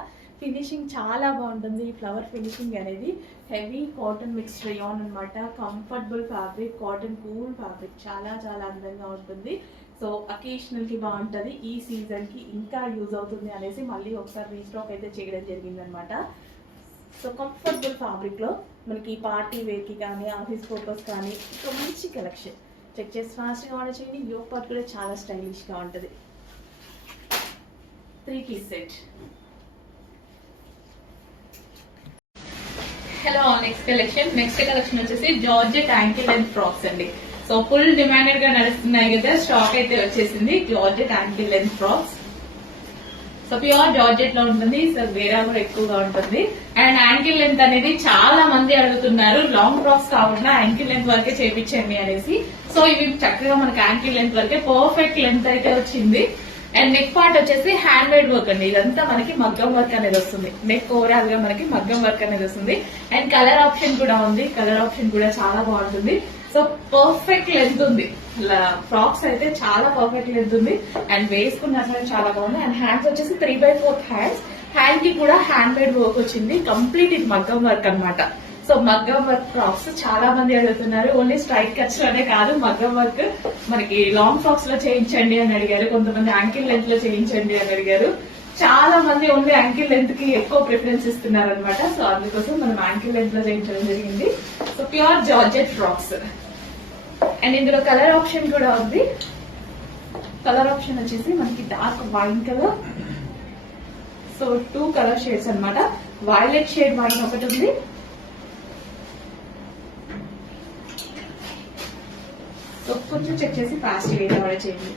ఫినిషింగ్ చాలా బాగుంటుంది. ఫ్లవర్ ఫినిషింగ్ అనేది హెవీ కాటన్ మిక్స్ రేయాన్ అనమాట. Comfortable fabric, cotton cool fabric, చాలా చాలా అందంగా ఉంటుంది. సో అకేషనల్కి బాగుంటుంది, ఈ సీజన్కి ఇంకా యూజ్ అవుతుంది అనేసి మళ్ళీ ఒకసారి రీస్టాక్ అయితే చేయడం జరిగిందనమాట. సో కంఫర్టబుల్ ఫ్యాబ్రిక్లో మనకి పార్టీ వేర్కి కానీ ఆఫీస్ పర్పస్ కానీ సో మంచి కలెక్షన్. చెక్ చేసి ఫాస్ట్గా ఆర్డర్ చేయండి. యోగ్ పార్ట్ కూడా చాలా స్టైలిష్గా ఉంటుంది. 3 piece set. Hello, next collection వచ్చేసి జార్జెట్ యాంకిల్ లెంత్ ఫ్రాక్స్ అండి. సో ఫుల్ డిమాండెడ్ గా నడుస్తున్నాయి కదా, స్టాక్ అయితే వచ్చేసింది. Georgette ankle length frocks. So pure georgette లో ఉంటుంది. సో వేరా కూడా ఎక్కువగా ఉంటుంది. అండ్ యాంకిల్ లెంత్ అనేది చాలా మంది అడుగుతున్నారు, లాంగ్ ఫ్రాక్స్ కాకుండా యాంకిల్ లెంత్ వరకే చేయించండి అనేసి. సో ఇవి చక్కగా మనకి యాంకిల్ లెంత్ వరకే పర్ఫెక్ట్ లెంత్ అయితే వచ్చింది. అండ్ నెక్ పార్ట్ వచ్చేసి హ్యాండ్ మేడ్ వర్క్ అండి. ఇదంతా మనకి మగ్గం వర్క్ అనేది వస్తుంది. నెక్ ఓవరాల్ గా మనకి మగ్గం వర్క్ అనేది వస్తుంది. అండ్ కలర్ ఆప్షన్ కూడా ఉంది. కలర్ ఆప్షన్ కూడా చాలా బాగుంటుంది. సో పర్ఫెక్ట్ లెంత్ ఉంది. ఫ్రాక్స్ అయితే చాలా పర్ఫెక్ట్ లెంత్ ఉంది. అండ్ వేసుకున్న చాలా బాగుంది. అండ్ హ్యాండ్స్ వచ్చేసి 3/4 హ్యాండ్స్. హ్యాండ్ కి కూడా హ్యాండ్ మేడ్ వర్క్ వచ్చింది. కంప్లీట్ ఇది మగ్గం వర్క్ అనమాట. సో మగ్గం వర్క్ ఫ్రాక్స్ చాలా మంది అడుగుతున్నారు. ఓన్లీ స్ట్రైట్ కట్స్ లోనే కాదు, మగ్గం వర్క్ మనకి లాంగ్ ఫ్రాక్స్ లో చేయించండి అని అడిగారు. కొంతమంది యాంకిల్ లెంత్ లో చేయించండి అని అడిగారు. చాలా మంది ఓన్లీ యాంకిల్ లెంత్ కి ఎక్కువ ప్రిఫరెన్స్ ఇస్తున్నారు అనమాట. సో అందుకోసం మనం యాంకిల్ లెంత్ లో చేయించడం జరిగింది. So pure georgette frocks. And ఇందులో కలర్ ఆప్షన్ కూడా ఉంది. కలర్ ఆప్షన్ వచ్చేసి మనకి dark wine colour. So 2 colour shades అనమాట. వైలెట్ షేడ్ వైన్ ఒకటి ఉంది. సో కొంచెం చెక్ చేసి ఫాస్ట్ గా ఆర్డర్ చేయండి.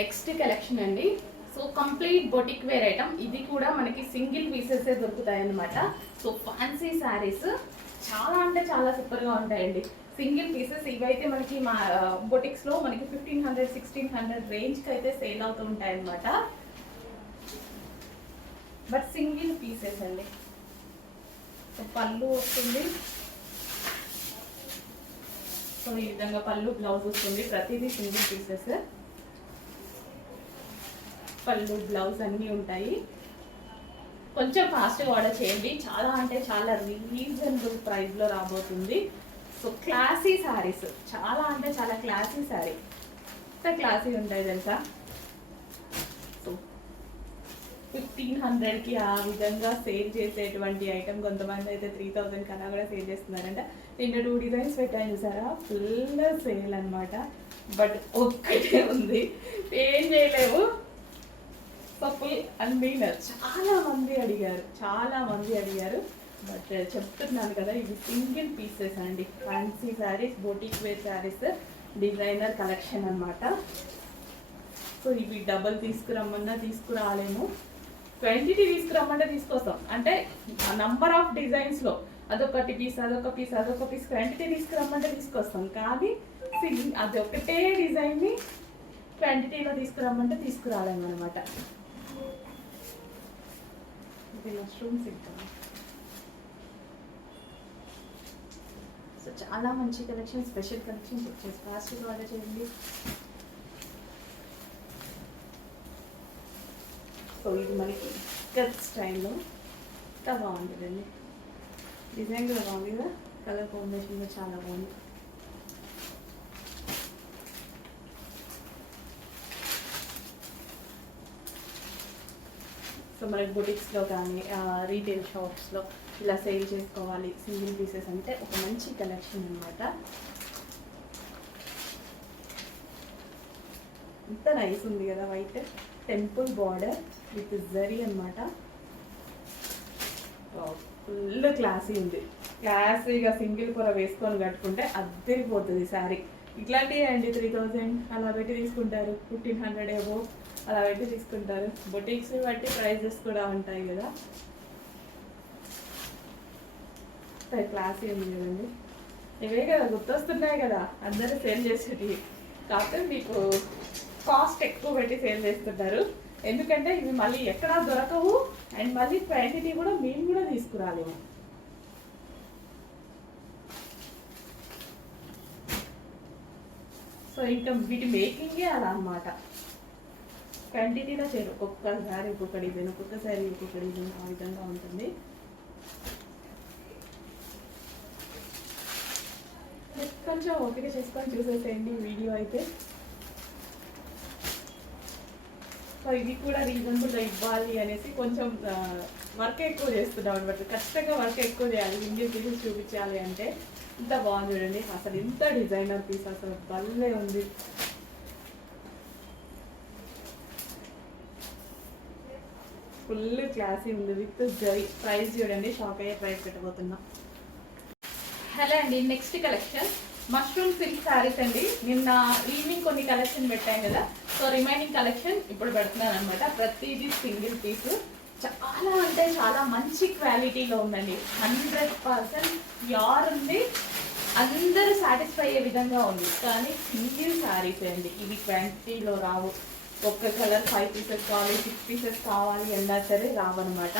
నెక్స్ట్ కలెక్షన్ అండి. So complete boutique wear item. ఇది కూడా మనకి సింగిల్ పీసెస్ దొరుకుతాయి అనమాట. సో ఫ్యాన్సీ శారీస్ చాలా అంటే చాలా సూపర్ గా ఉంటాయండి. సింగిల్ పీసెస్ ఇవైతే మనకి మా బొటిక్స్ లో మనకి 1500 1600 రేంజ్ కి అయితే సేల్ అవుతూ ఉంటాయి అనమాట. బట్ సింగిల్ పీసెస్ అండి. సో పళ్ళు వస్తుంది. సో ఈ విధంగా పళ్ళు, బ్లౌజ్ వస్తుంది. ప్రతిదీ సింగిల్ పీసెస్. పళ్ళు, బ్లౌజ్ అన్నీ ఉంటాయి. కొంచెం ఫాస్ట్గా ఆర్డర్ చేయండి. చాలా అంటే చాలా రీజనబుల్ ప్రైస్లో రాబోతుంది. సో క్లాసీ శారీస్, చాలా అంటే చాలా క్లాసీ శారీ. ఎంత క్లాసీ ఉంటాయి తెలుసా. సో 1500కి ఆ విధంగా సేల్ చేసేటువంటి ఐటమ్ కొంతమంది అయితే 3000 కన్నా కూడా సేల్ చేస్తున్నారంట. దీంట్లో 2 డిజైన్స్ పెట్టాను చూసారా, ఫుల్ సేల్ అనమాట. బట్ ఒక్కటే ఉంది, ఏం చేయలేము. ఫుల్ అన్మీనర్ చాలా మంది అడిగారు. బట్ చెప్తున్నాను కదా, ఇవి సింగిల్ పీసెస్ అండి. Fancy saris, boutique wear saris, designer collection అనమాట. సో ఇవి డబల్ తీసుకురమ్మన్నా తీసుకురాలేము, క్వాంటిటీ తీసుకురమ్మంటే తీసుకొస్తాం. అంటే నంబర్ ఆఫ్ డిజైన్స్లో అదొక పీస్ క్వాంటిటీ తీసుకురమ్మంటే తీసుకొస్తాం. కానీ అది ఒకటే డిజైన్ని క్వాంటిటీలో తీసుకురమ్మంటే తీసుకురాలేము అనమాట. ఇది మష్రూమ్స్ ఇంకా. సో చాలా మంచి కలెక్షన్, స్పెషల్ కలెక్షన్. చెక్ చేసి ఫాస్ట్గా ఆర్డర్ చేయండి. సో ఇది మనకి కట్ స్టైల్లో ఇంకా బాగుంటుందండి. డిజైన్ కూడా బాగుంది కదా, కలర్ కాంబినేషన్ కూడా చాలా బాగుంది. సో మనకి బుటిక్స్లో కానీ రీటైల్ షాప్స్లో ఇలా సేల్ చేసుకోవాలి సింగిల్ పీసెస్ అంటే ఒక మంచి కలెక్షన్ అనమాట. ఇంత నైస్ ఉంది కదా, white temple border with zari అనమాట. ఫుల్ క్లాసీ ఉంది. క్లాసీగా సింగిల్ కూర వేసుకొని కట్టుకుంటే అద్దరిపోతుంది శారీ. ఇట్లాంటివి అండి 3000 అలా పెట్టి తీసుకుంటారు, 1500 ఏవో అలా పెట్టి తీసుకుంటారు. బొటిక్స్ బట్టి ప్రైజెస్ కూడా ఉంటాయి కదా. క్లాసీ ఉంది కదండి. ఇవే కదా గుర్తొస్తున్నాయి కదా అందరూ సేల్ చేసేటివి. కాకపోతే మీకు కాస్ట్ ఎక్కువ పెట్టి సేల్ చేస్తుంటారు, ఎందుకంటే ఇవి మళ్ళీ ఎక్కడా దొరకవు అండ్ మళ్ళీ క్వాంటిటీ కూడా మేము కూడా తీసుకురాలేము. సో ఇంకా వీటి మేకింగే అలా అన్నమాట. క్వాంటిటీలో చేయరు, ఒక్కొక్కసారి ఒక్కొక్క డిజైన్, ఒక్కొక్కసారి ఒక్కొక్క డిజైన్, ఆ విధంగా ఉంటుంది. కొంచెం ఓపిక చేసుకొని చూసేసేయండి వీడియో అయితే. సో ఇది కూడా రీజనబుల్గా ఇవ్వాలి అనేసి కొంచెం వర్క్ ఎక్కువ చేస్తున్నాం అనమాట. ఖచ్చితంగా వర్క్ ఎక్కువ చేయాలి, ఇండియన్ పీసెస్ చూపించాలి అంటే. ఇంత బాగుంది చూడండి, అసలు ఇంత డిజైనర్ పీస్ అసలు భలే ఉంది. ఫుల్ క్లాసీ ఉంది విత్ జరీ. ప్రైస్ చూడండి, షాప్ అయ్యే ప్రైస్ పెట్టబోతున్నా. హలో అండి, next collection mushroom silk saris అండి. నిన్న ఈవినింగ్ కొన్ని కలెక్షన్ పెట్టాం కదా, సో రిమైనింగ్ కలెక్షన్ ఇప్పుడు పెడుతున్నాను అనమాట. ప్రతిదీ సింగిల్ పీస్, చాలా అంటే చాలా మంచి క్వాలిటీలో ఉందండి. 100% ప్యూర్ ఉంది, అందరూ సాటిస్ఫై అయ్యే విధంగా ఉంది. కానీ సింగిల్ శారీస్ అండి, ఇవి క్వాంటిటీలో రావు. ఒక్క కలర్ 5 పీసెస్ కావాలి, 6 పీసెస్ కావాలి అన్నా సరే రావన్నమాట.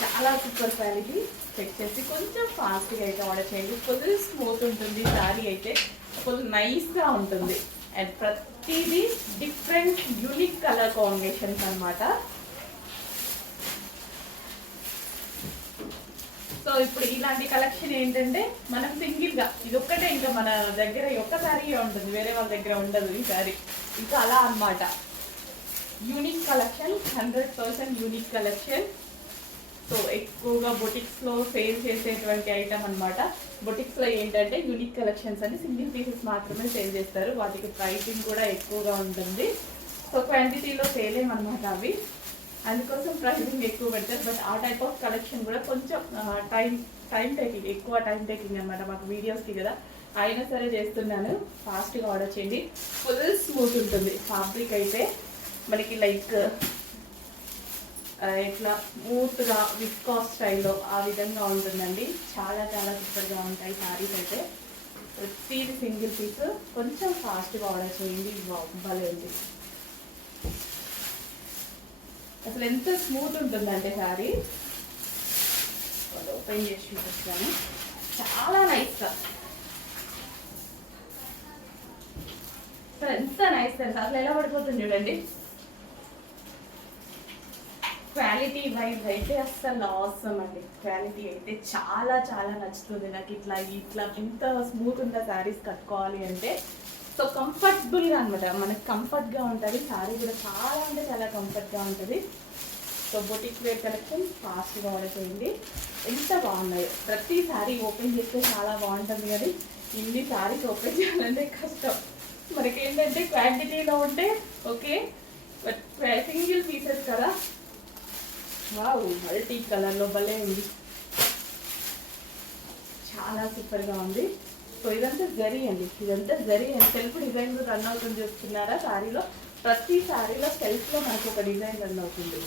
చాలా సూపర్ క్వాలిటీ. చెక్ చేసి కొంచెం ఫాస్ట్గా అయితే ఆర్డర్ చేయండి. ఫుల్ స్మూత్ ఉంటుంది శారీ అయితే, ఫుల్ నైస్గా ఉంటుంది. అండ్ ప్రతిదీ డిఫరెంట్ యూనిక్ కలర్ కాంబినేషన్స్ అనమాట. సో ఇప్పుడు ఇలాంటి కలెక్షన్ ఏంటంటే మనం సింగిల్గా ఇది ఒక్కటే, ఇంకా మన దగ్గర ఒక్క శారీ ఉంటుంది, వేరే వాళ్ళ దగ్గర ఉండదు ఈ శారీ. ఇంకా అలా అన్నమాట. Unique collection, 100% unique collection. So ఎక్కువగా బొటిక్స్లో సేల్ చేసేటువంటి ఐటమ్ అనమాట. బొటిక్స్లో ఏంటంటే యూనిక్ కలెక్షన్స్ అని సింగిల్ పీసెస్ మాత్రమే సేల్ చేస్తారు, వాటికి ప్రైసింగ్ కూడా ఎక్కువగా ఉంటుంది. సో క్వాంటిటీలో సేలేమన్నమాట అవి, అందుకోసం ప్రైసింగ్ ఎక్కువ పెడతారు. బట్ ఆ టైప్ ఆఫ్ కలెక్షన్ కూడా కొంచెం టైం టేకింగ్, ఎక్కువ టైం టేకింగ్ అనమాట మాకు వీడియోస్కి కదా. అయినా సరే చేస్తున్నాను, ఫాస్ట్గా ఆర్డర్ చేయండి. ఫుల్ స్మూత్ ఉంటుంది ఫ్యాబ్రిక్ అయితే మనకి, లైక్ ఇట్లా స్మూత్గా విస్కాస్ స్టైల్లో ఆ విధంగా ఉంటుందండి. చాలా చాలా సూపర్గా ఉంటాయి శారీస్ అయితే. ప్రతిది సింగిల్ పీస్, కొంచెం ఫాస్ట్గా ఆర్డర్ చేయండి. భలే ఉంది, అసలు ఎంత స్మూత్ ఉంటుందంటే శారీ. ఓపెన్ చేసి చూపిస్తాను, చాలా నైస్గా, అసలు ఎంత నైస్ తెలుసు. అసలు ఎలా పడిపోతుంది చూడండి. క్వాలిటీ వైజ్ అయితే అస్సలు అవసరం అండి. క్వాలిటీ అయితే చాలా చాలా నచ్చుతుంది నాకు. ఇట్లా ఇంత స్మూత్ ఉన్న శారీస్ కట్టుకోవాలి అంటే. సో కంఫర్టబుల్గా అనమాట, మనకి కంఫర్ట్గా ఉంటుంది. శారీ కూడా చాలా అంటే చాలా కంఫర్ట్గా ఉంటుంది. సో బొటిక్ వేర్ కలెక్షన్ ఫాస్ట్గా ఆర్డర్ చేయండి. ఎంత బాగున్నాయో, ప్రతి శారీ ఓపెన్ చేస్తే చాలా బాగుంటుంది కానీ ఇన్ని శారీస్ ఓపెన్ చేయాలంటే కష్టం. మనకి ఏంటంటే క్వాంటిటీలో ఉంటే ఓకే, బట్ సింగిల్ పీసెస్ కదా. వావ్, మల్టీ కలర్లో భలే ఉంది, చాలా సూపర్గా ఉంది. సో ఇదంతా జరీ అండి, ఇదంతా జరీ అండి. సెల్ఫ్ డిజైన్ రన్ అవుతుంది చూస్తున్నారా శారీలో. ప్రతి శారీలో సెల్ఫ్లో మనకు ఒక డిజైన్ రన్ అవుతుంది.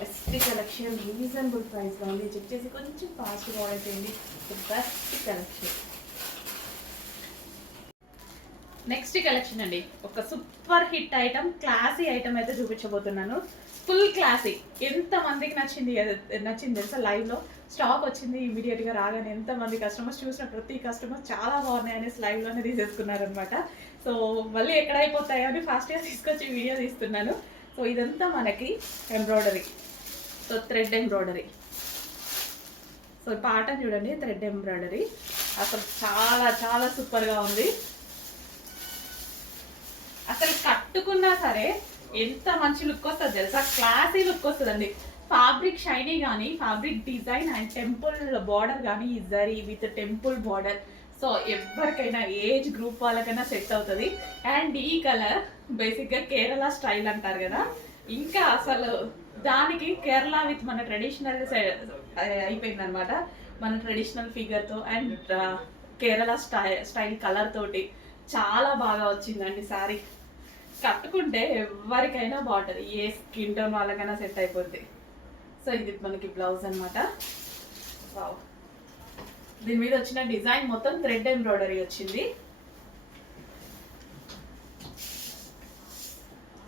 బెస్ట్ కలెక్షన్, రీజనబుల్ ప్రైస్లో ఉంది. చెక్ చేసి కొంచెం ఫాస్ట్గా ఆర్డర్ చేయండి. Best collection. నెక్స్ట్ కలెక్షన్ అండి, ఒక super hit item, classy item అయితే చూపించబోతున్నాను. Full classic. ఎంత మందికి నచ్చింది తెలుసా? లైవ్లో స్టాక్ వచ్చింది ఇమీడియట్గా రాగానే ఎంతమంది కస్టమర్స్ చూసిన ప్రతి కస్టమర్ చాలా బాగున్నాయి అనేసి లైవ్లోనే తీసేసుకున్నారనమాట. సో మళ్ళీ ఎక్కడ అయిపోతాయో అని ఫాస్ట్గా తీసుకొచ్చి వీడియో తీస్తున్నాను. సో ఇదంతా మనకి embroidery, so thread embroidery. So పాట చూడండి, థ్రెడ్ ఎంబ్రాయిడరీ అసలు చాలా చాలా సూపర్గా ఉంది. అసలు కట్టుకున్నా సరే ఎంత మంచి లుక్ వస్తుంది తెలుసా? క్లాసీ లుక్ వస్తుందండి. ఫ్యాబ్రిక్ షైనీ కానీ, fabric design and temple border కానీ, ఈ zari with temple border. So ఎవరికైనా ఏజ్ గ్రూప్ వాళ్ళకైనా సెట్ అవుతుంది. అండ్ ఈ కలర్ బేసిక్గా కేరళ స్టైల్ అంటారు కదా, ఇంకా అసలు దానికి కేరళ విత్ మన ట్రెడిషనల్ అయిపోయింది అనమాట. మన ట్రెడిషనల్ ఫిగర్తో అండ్ కేరళ స్టైల్ కలర్ తోటి చాలా బాగా వచ్చిందండి శారీ. కట్టుకుంటే ఎవరికైనా బాగుంటుంది, ఏ స్కిన్ టోన్ వాళ్ళకైనా సెట్ అయిపోద్ది. సో ఇది మనకి బ్లౌజ్ అనమాట. వావ్, దీని మీద వచ్చిన డిజైన్ మొత్తం థ్రెడ్ ఎంబ్రాయిడరీ వచ్చింది.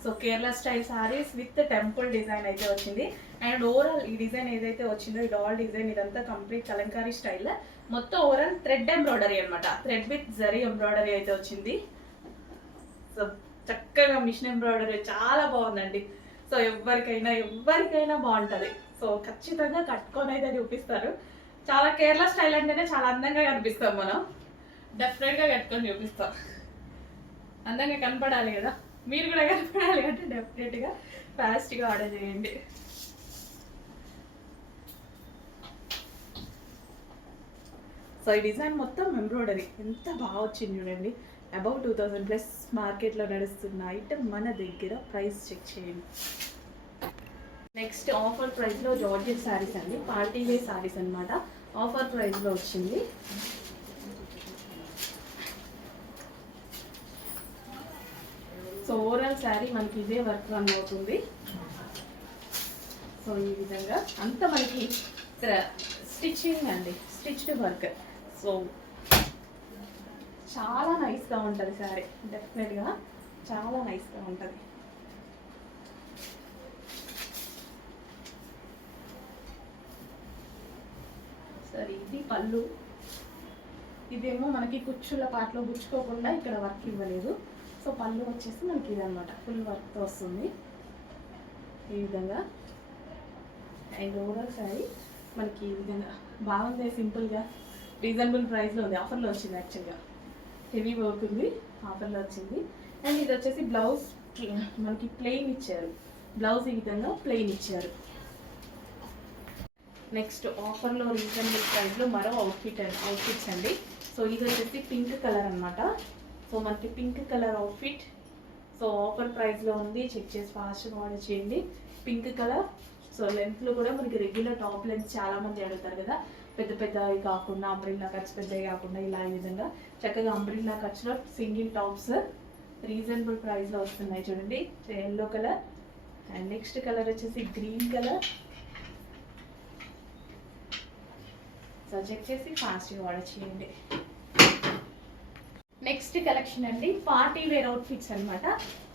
So Kerala style saris with temple design అయితే వచ్చింది. అండ్ ఓవరాల్ ఈ డిజైన్ ఏదైతే వచ్చిందో ఈ డాల్ డిజైన్ ఇదంతా కంప్లీట్ కలంకారీ స్టైల్. మొత్తం ఓవరాల్ థ్రెడ్ ఎంబ్రాయిడరీ అనమాట. థ్రెడ్ విత్ జరీ ఎంబ్రాయిడరీ అయితే వచ్చింది. సో చక్కగా మిషన్ ఎంబ్రాయిడరీ చాలా బాగుందండి. సో ఎవరికైనా బాగుంటుంది. సో ఖచ్చితంగా కట్టుకొని అయితే చూపిస్తారు. చాలా కేరళ స్టైల్ అంటేనే చాలా అందంగా కనిపిస్తాం మనం. డెఫినెట్గా కట్టుకొని చూపిస్తాం. అందంగా కనపడాలి కదా, మీరు కూడా కనపడాలి అంటే డెఫినెట్గా ఫాస్ట్గా ఆర్డర్ చేయండి. సో ఈ డిజైన్ మొత్తం ఎంబ్రాయిడరీ ఎంత బాగా వచ్చింది చూడండి. అబౌవ్ 2000+ మార్కెట్లో నడుస్తున్న ఐటమ్ మన దగ్గర. ప్రైస్ చెక్ చేయండి. నెక్స్ట్ ఆఫర్ ప్రైస్లో జార్జెట్ శారీస్ అండి, పార్టీ వేర్ శారీస్ అనమాట. ఆఫర్ ప్రైస్లో వచ్చింది. సో ఓవరాల్ శారీ మనకి ఇదే వర్క్ రన్ అవుతుంది. సో ఈ విధంగా అంతా మనకి స్టిచ్చింగ్ అండి, స్టిచ్డ్ వర్క్. సో చాలా నైస్గా ఉంటుంది శారీ, డెఫినెట్గా చాలా నైస్గా ఉంటుంది. సరే ఇది పళ్ళు. ఇదేమో మనకి కుచ్చుల పాటలో గుచ్చుకోకుండా ఇక్కడ వర్క్ ఇవ్వలేదు. సో పళ్ళు వచ్చేసి మనకి ఇదనమాట, ఫుల్ వర్క్తో వస్తుంది ఈ విధంగా. అండ్ ఓవరాల్ శారీ మనకి ఈ విధంగా బాగుంది, సింపుల్గా రీజనబుల్ ప్రైస్లో ఉంది. ఆఫర్లో వచ్చింది, యాక్చువల్గా హెవీ వర్క్ ఉంది, ఆఫర్లో వచ్చింది. అండ్ ఇది వచ్చేసి బ్లౌజ్ మనకి ప్లెయిన్ ఇచ్చారు. బ్లౌజ్ ఈ విధంగా ప్లెయిన్ ఇచ్చారు. నెక్స్ట్ ఆఫర్లో రీజనబుల్ ప్రైస్లో మరో అవుట్ఫిట్స్ అండి. సో ఇది వచ్చేసి పింక్ కలర్ అనమాట. సో మనకి pink colour outfit. So offer ప్రైస్లో ఉంది, చెక్ చేసి ఫాస్ట్గా ఆర్డర్ చేయండి. Pink colour. సో లెంత్లో కూడా మనకి రెగ్యులర్ టాప్ లెంత్ చాలామంది అడుగుతారు కదా, పెద్ద పెద్దవి కాకుండా అంబ్రిల్లా కట్స్ పెద్దవి కాకుండా ఇలా ఈ విధంగా చక్కగా అంబ్రిల్లా కట్స్లో సింగిల్ టాప్స్ రీజనబుల్ ప్రైస్లో వస్తున్నాయి చూడండి. Yellow colour and next colour వచ్చేసి గ్రీన్ కలర్. సో చెక్ చేసి ఫాస్ట్గా ఆర్డర్ చేయండి. నెక్స్ట్ కలెక్షన్ అండి, పార్టీ వేర్ అవుట్ఫిట్స్ అనమాట.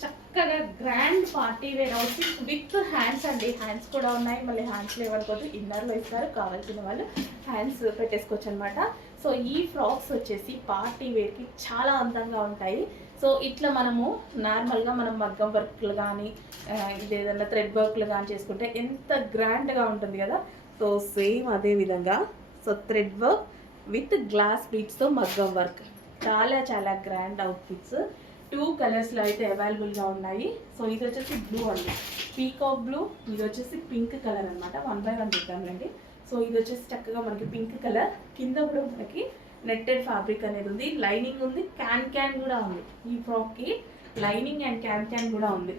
చక్కగా grand party wear outfits with hands అండి. హ్యాండ్స్ కూడా ఉన్నాయి, మళ్ళీ హ్యాండ్స్ లేవనుకోవచ్చు, ఇన్నర్లో ఇస్తారు, కావాల్సిన వాళ్ళు హ్యాండ్స్ పెట్టేసుకోవచ్చు అనమాట. సో ఈ ఫ్రాక్స్ వచ్చేసి పార్టీ వేర్కి చాలా అందంగా ఉంటాయి. సో ఇట్లా మనము నార్మల్గా మనం మగ్గం వర్క్లు కానీ ఇదేదన్నా థ్రెడ్ వర్క్లు కానీ చేసుకుంటే ఎంత గ్రాండ్గా ఉంటుంది కదా. సో సేమ్ అదే విధంగా so thread work with glass బీడ్స్తో మగ్గం వర్క్, చాలా చాలా గ్రాండ్ అవుట్ఫిట్స్. 2 కలర్స్లో అయితే అవైలబుల్గా ఉన్నాయి. సో ఇది వచ్చేసి బ్లూ అండి, పీకాక్ బ్లూ. ఇది వచ్చేసి పింక్ కలర్ అనమాట. 1 by 1 చూద్దామండి. సో ఇది వచ్చేసి చక్కగా మనకి పింక్ కలర్, కింద కూడా మనకి నెట్టెడ్ ఫ్యాబ్రిక్ అనేది ఉంది, లైనింగ్ ఉంది, క్యాన్ కూడా ఉంది. ఈ ఫ్రాక్కి లైనింగ్ అండ్ క్యాన్ కూడా ఉంది.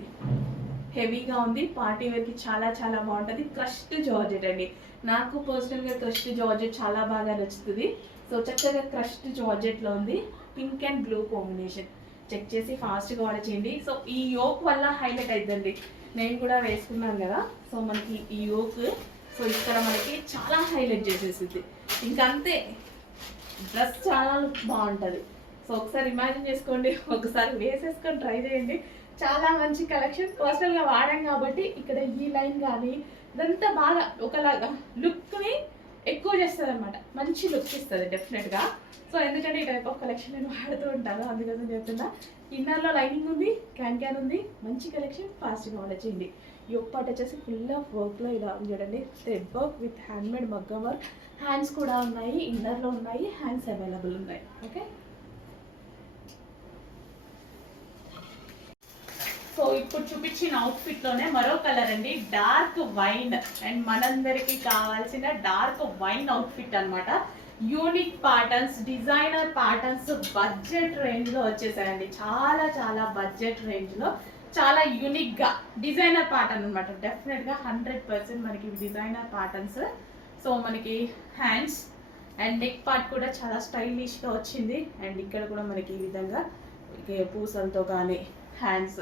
హెవీగా ఉంది, పార్టీ వేర్కి చాలా చాలా బాగుంటుంది. క్రష్డ్ జార్జెట్ అండి, నాకు పర్సనల్గా క్రష్డ్ జార్జెట్ చాలా బాగా నచ్చుతుంది. సో చక్కగా క్రష్డ్ జార్జెట్లో ఉంది, pink and blue combination. Check చేసి ఫాస్ట్గా ఆర్డర్ చేయండి. సో ఈ యోక్ వల్ల హైలైట్ అవుతుందండి, నేను కూడా వేసుకున్నాను కదా. సో మనకి ఈ యోక్ సో ఇక్కడ మనకి చాలా హైలైట్ చేసేసింది. ఇంకంతే, డ్రెస్ చాలా బాగుంటుంది. సో ఒకసారి ఇమాజిన్ చేసుకోండి, ఒకసారి వేసేసుకొని ట్రై చేయండి, చాలా మంచి కలెక్షన్. పర్సనల్గా వాడాం కాబట్టి ఇక్కడ ఈ లైన్ కానీ ఇదంతా బాగా ఒకలాగా లుక్ని ఎక్కువ చేస్తుంది అనమాట, మంచి లుక్ ఇస్తుంది డెఫినెట్గా. సో ఎందుకంటే ఈ టైప్ ఆఫ్ కలెక్షన్ నేను వాడుతూ ఉంటాను, అందుకోసం చెప్తున్నా. ఇన్నర్లో లైనింగ్ ఉంది, క్యాన్ ఉంది, మంచి కలెక్షన్. ఫాస్ట్గా ఆర్డర్ చేయండి. ఈ ఒక్క పార్ట్ వచ్చేసి ఫుల్ ఆఫ్ వర్క్లో ఇలా ఉంది చూడండి, థ్రెడ్ వర్క్ విత్ హ్యాండ్మేడ్ మగ్గం వర్క్. హ్యాండ్స్ కూడా ఉన్నాయి, ఇన్నర్లో ఉన్నాయి, హ్యాండ్స్ అవైలబుల్ ఉన్నాయి. ఓకే, సో ఇప్పుడు చూపించిన అవుట్ఫిట్లోనే మరో కలర్ అండి, డార్క్ వైన్. అండ్ మనందరికి కావాల్సిన డార్క్ వైన్ అవుట్ఫిట్ అన్నమాట. Unique patterns, designer patterns budget రేంజ్లో వచ్చేసాయండి. చాలా చాలా బడ్జెట్ రేంజ్లో చాలా యూనిక్గా డిజైనర్ ప్యాటర్న్ అనమాట. డెఫినెట్గా 100% మనకి డిజైనర్ ప్యాటర్న్స్. సో మనకి హ్యాండ్స్ అండ్ నెక్ పార్ట్ కూడా చాలా స్టైలిష్గా వచ్చింది. అండ్ ఇక్కడ కూడా మనకి ఈ విధంగా పూసలతో కానీ హ్యాండ్స్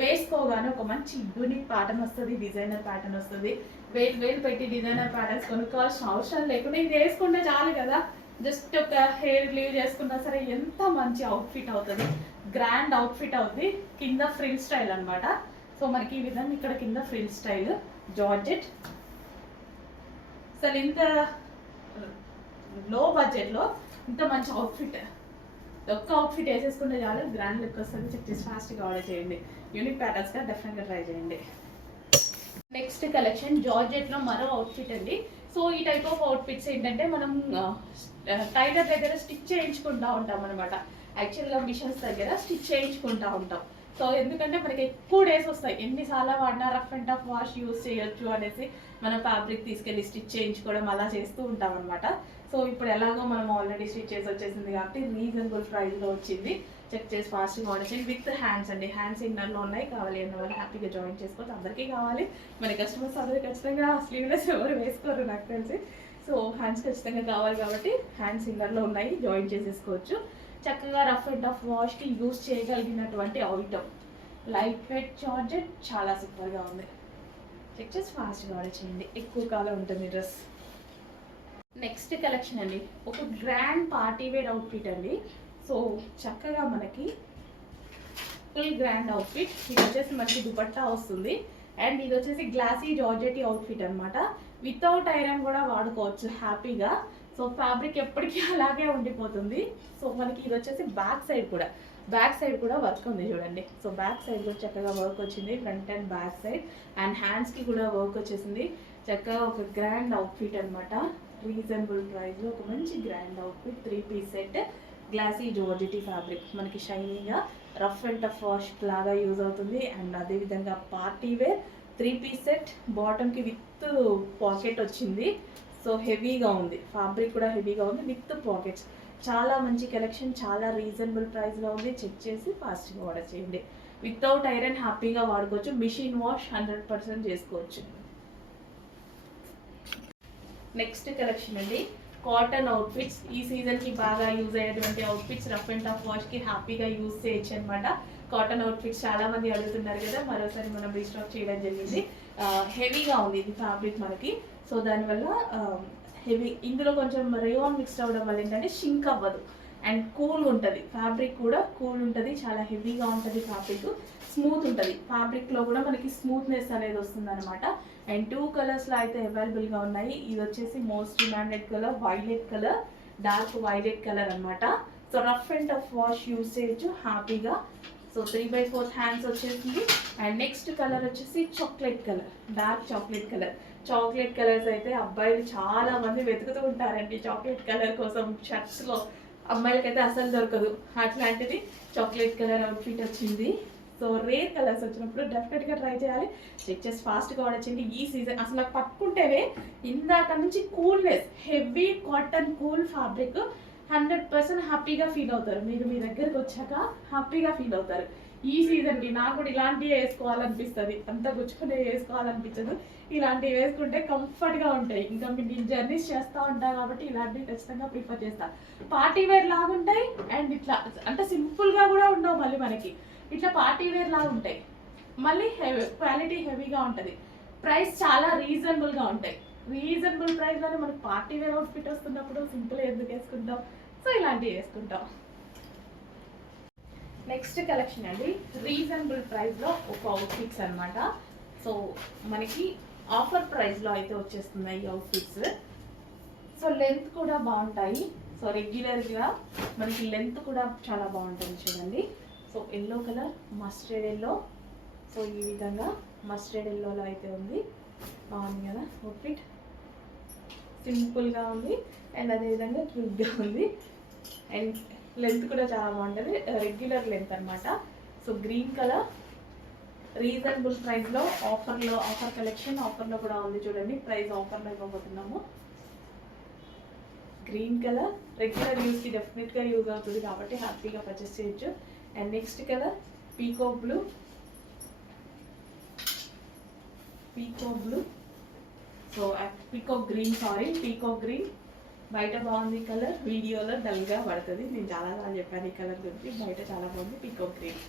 వేసుకోగానే ఒక మంచి యూనిక్ ప్యాటర్న్ వస్తుంది, డిజైనర్ ప్యాటర్న్ వస్తుంది. వేలు పెట్టి డిజైనర్ ప్యాటర్న్స్ కొనుక్కోవాల్సిన అవసరం లేకుండా ఇది వేసుకుంటే చాలు కదా. జస్ట్ ఒక హెయిర్ లీవ్ చేసుకున్నా సరే ఎంత మంచి అవుట్ఫిట్ అవుతుంది, గ్రాండ్ అవుట్ఫిట్ అవుతుంది. కింద ఫ్రిల్ స్టైల్ అనమాట. సో మనకి ఈ విధంగా ఇక్కడ కింద ఫ్రిల్ స్టైల్ జార్జెట్. అసలు ఇంత లో బడ్జెట్లో ఇంత మంచి అవుట్ఫిట్, ఒక్క అవుట్ఫిట్ వేసేసుకుంటే చాలు, గ్రాండ్ లుక్ వస్తుంది. చెక్ చేసి ఫాస్ట్గా ఆర్డర్ చేయండి. యూనిక్ ప్యాటర్న్స్గా డెఫినెట్గా ట్రై చేయండి. నెక్స్ట్ కలెక్షన్ జార్జెట్లో మరో అవుట్ఫిట్ అండి. సో ఈ టైప్ ఆఫ్ అవుట్ఫిట్స్ ఏంటంటే మనం టైలర్ దగ్గర స్టిచ్ చేయించుకుంటూ ఉంటాం అనమాట. యాక్చువల్గా మిషన్స్ దగ్గర స్టిచ్ చేయించుకుంటూ ఉంటాం. సో ఎందుకంటే మనకి ఎక్కువ డేస్ వస్తాయి, ఎన్నిసార్లు వాడినా rough and tough wash use చేయొచ్చు అనేసి మనం ఫ్యాబ్రిక్ తీసుకెళ్ళి స్టిచ్ చేయించుకోవడం అలా చేస్తూ ఉంటాం అనమాట. సో ఇప్పుడు ఎలాగో మనం ఆల్రెడీ స్టిచ్ చేసి వచ్చేసింది కాబట్టి రీజనబుల్ ప్రైస్లో వచ్చింది. చెక్ చేసి ఫాస్ట్గా ఆర్డర్ చేయండి. విత్ హ్యాండ్స్ అండి, హ్యాండ్స్ ఇన్నర్లో ఉన్నాయి. కావాలి అన్న వాళ్ళు హ్యాపీగా జాయిన్ చేసుకోవచ్చు. అందరికీ కావాలి, మన కస్టమర్స్ అందరూ ఖచ్చితంగా స్లీవ్లెస్ ఎవరు వేసుకోరు నాకు తెలిసి. సో హ్యాండ్స్ ఖచ్చితంగా కావాలి కాబట్టి హ్యాండ్స్ ఇన్నర్లో ఉన్నాయి, జాయిన్ చేసేసుకోవచ్చు. చక్కగా రఫ్ అండ్ టఫ్ వాష్కి యూస్ చేయగలిగినటువంటి ఐటమ్. లైట్ వెయిట్ జార్జెట్ చాలా సూపర్గా ఉంది. చెక్ చేసి ఫాస్ట్గా ఆర్డర్ చేయండి, ఎక్కువ కాలం ఉంటుంది డ్రెస్. నెక్స్ట్ కలెక్షన్ అండి, ఒక గ్రాండ్ పార్టీ వేర్ అవుట్ఫిట్ అండి. సో చక్కగా మనకి ఫుల్ గ్రాండ్ అవుట్ఫిట్. ఇది వచ్చేసి మనకి దుపట్టా వస్తుంది. అండ్ ఇది వచ్చేసి గ్లాసీ జార్జెటీ అవుట్ఫిట్ అనమాట. వితౌట్ ఐరన్ కూడా వాడుకోవచ్చు హ్యాపీగా. సో ఫ్యాబ్రిక్ ఎప్పటికీ అలాగే ఉండిపోతుంది. సో మనకి ఇది వచ్చేసి బ్యాక్ సైడ్ కూడా వర్క్ ఉంది చూడండి. సో బ్యాక్ సైడ్ కూడా చక్కగా వర్క్ వచ్చింది, front and back side. And హ్యాండ్స్కి కూడా వర్క్ వచ్చేసింది. చక్కగా ఒక గ్రాండ్ అవుట్ఫిట్ అనమాట. రీజనబుల్ ప్రైస్లో ఒక మంచి grand outfit. 3 piece set, glassy georgette fabric, మనకి షైనీగా రఫ్ అండ్ టఫ్ వాష్ లాగా యూజ్ అవుతుంది. అండ్ అదేవిధంగా పార్టీ వేర్ 3 పీస్ సెట్, బాటమ్కి విత్ పాకెట్ వచ్చింది. సో హెవీగా ఉంది, ఫ్యాబ్రిక్ కూడా హెవీగా ఉంది విత్ పాకెట్స్. చాలా మంచి కలెక్షన్, చాలా రీజనబుల్ ప్రైస్లో ఉంది. చెక్ చేసి ఫాస్ట్గా ఆర్డర్ చేయండి. వితౌట్ ఐరన్ హ్యాపీగా వాడుకోవచ్చు, మిషన్ వాష్ 100% చేసుకోవచ్చు. నెక్స్ట్ కలెక్షన్ అండి, కాటన్ అవుట్ఫిట్స్. ఈ సీజన్కి బాగా యూజ్ అయ్యేటువంటి అవుట్ఫిట్స్, రఫ్ అండ్ టఫ్ వాష్కి హ్యాపీగా యూజ్ చేయొచ్చు అనమాట. కాటన్ అవుట్ఫిట్స్ చాలా మంది అడుగుతున్నారు కదా, మరోసారి మనం రీస్టాక్ చేయడం జరిగింది. హెవీగా ఉంది ఇది ఫ్యాబ్రిక్ మనకి. సో దానివల్ల హెవీ, ఇందులో కొంచెం రేయాన్ మిక్స్ అవ్వడం వల్ల ఏంటంటే షింక్ అవ్వదు అండ్ కూల్గా ఉంటుంది. ఫ్యాబ్రిక్ కూడా కూల్ ఉంటుంది, చాలా హెవీగా ఉంటుంది ఫ్యాబ్రిక్, స్మూత్ ఉంటుంది. ఫ్యాబ్రిక్లో కూడా మనకి స్మూత్నెస్ అనేది వస్తుంది అనమాట. అండ్ 2 కలర్స్లో అయితే అవైలబుల్గా ఉన్నాయి. ఇది వచ్చేసి most demanded colour violet colour, dark violet colour అనమాట. So rough and tough wash use చేయొచ్చు హ్యాపీగా. సో 3/4 హ్యాండ్స్ వచ్చేసింది. అండ్ నెక్స్ట్ కలర్ వచ్చేసి chocolate colour, dark chocolate colour. Chocolate colours అయితే అబ్బాయిలు చాలా మంది వెతుకుతూ ఉంటారండి చాక్లెట్ కలర్ కోసం. షర్ట్స్లో అమ్మాయిలకైతే అసలు దొరకదు, అట్లాంటిది చాక్లెట్ కలర్ అవుట్ఫిట్ వచ్చింది. సో రేర్ కలర్స్ వచ్చినప్పుడు డెఫినెట్గా ట్రై చేయాలి. చెక్ చేసి ఫాస్ట్గా ఆర్డర్ చేయండి. ఈ సీజన్ అసలు నాకు పట్టుకుంటేనే ఇందాక నుంచి coolness, heavy cotton cool fabric, 100% హ్యాపీగా ఫీల్ అవుతారు. మీరు మీ దగ్గరకు వచ్చాక హ్యాపీగా ఫీల్ అవుతారు. ఈ సీజన్కి నాకు కూడా ఇలాంటివి వేసుకోవాలనిపిస్తుంది, అంత గుచ్చుకునే వేసుకోవాలనిపించదు. ఇలాంటివి వేసుకుంటే కంఫర్ట్గా ఉంటాయి. ఇంకా మీరు జర్నీస్ చేస్తూ ఉంటారు కాబట్టి ఇలాంటివి ఖచ్చితంగా ప్రిఫర్ చేస్తాను. పార్టీ వేర్ లాగా ఉంటాయి అండ్ ఇట్లా అంటే సింపుల్గా కూడా ఉండవు, మళ్ళీ మనకి ఇట్లా పార్టీ వేర్ లాగా ఉంటాయి, మళ్ళీ క్వాలిటీ హెవీగా ఉంటుంది. ప్రైస్ చాలా రీజనబుల్గా ఉంటాయి. రీజనబుల్ ప్రైస్లోనే మనకి పార్టీ వేర్ అవుట్ఫిట్ వస్తున్నప్పుడు సింపుల్ ఎందుకు వేసుకుంటాం, సో ఇలాంటివి వేసుకుంటాం. నెక్స్ట్ కలెక్షన్ అండి, రీజనబుల్ ప్రైస్లో ఒక అవుట్ఫిట్స్ అన్నమాట. సో మనకి ఆఫర్ ప్రైస్లో అయితే వచ్చేస్తున్నాయి ఈ అవుట్ఫిట్స్. సో లెంత్ కూడా బాగుంటాయి. సో రెగ్యులర్గా మనకి లెంత్ కూడా చాలా బాగుంటుంది చూడండి. So yellow colour, mustard yellow. So ఈ విధంగా మస్టర్డ్ ఎల్లోలో అయితే ఉంది. బాగుంది కదా అవుట్ఫిట్, సింపుల్గా ఉంది అండ్ అదేవిధంగా క్యూట్గా ఉంది అండ్ లెంత్ కూడా చాలా బాగుంటుంది, రెగ్యులర్ లెంత్ అనమాట. సో గ్రీన్ కలర్, రీజనబుల్ ప్రైస్లో ఆఫర్ కలెక్షన్ ఆఫర్లో కూడా ఉంది చూడండి. ప్రైస్ ఆఫర్లో ఇవ్వబోతున్నాము. గ్రీన్ కలర్ రెగ్యులర్ యూస్కి డెఫినెట్గా యూజ్ అవుతుంది కాబట్టి హ్యాపీగా పర్చేస్ చేయొచ్చు. And next colour peacock blue. So peacock green. బయట బాగుంది కలర్, వీడియోలో డల్గా పడుతుంది. నేను చాలా చెప్పాను ఈ కలర్ గురించి, బయట చాలా బాగుంది పీకాక్ గ్రీన్.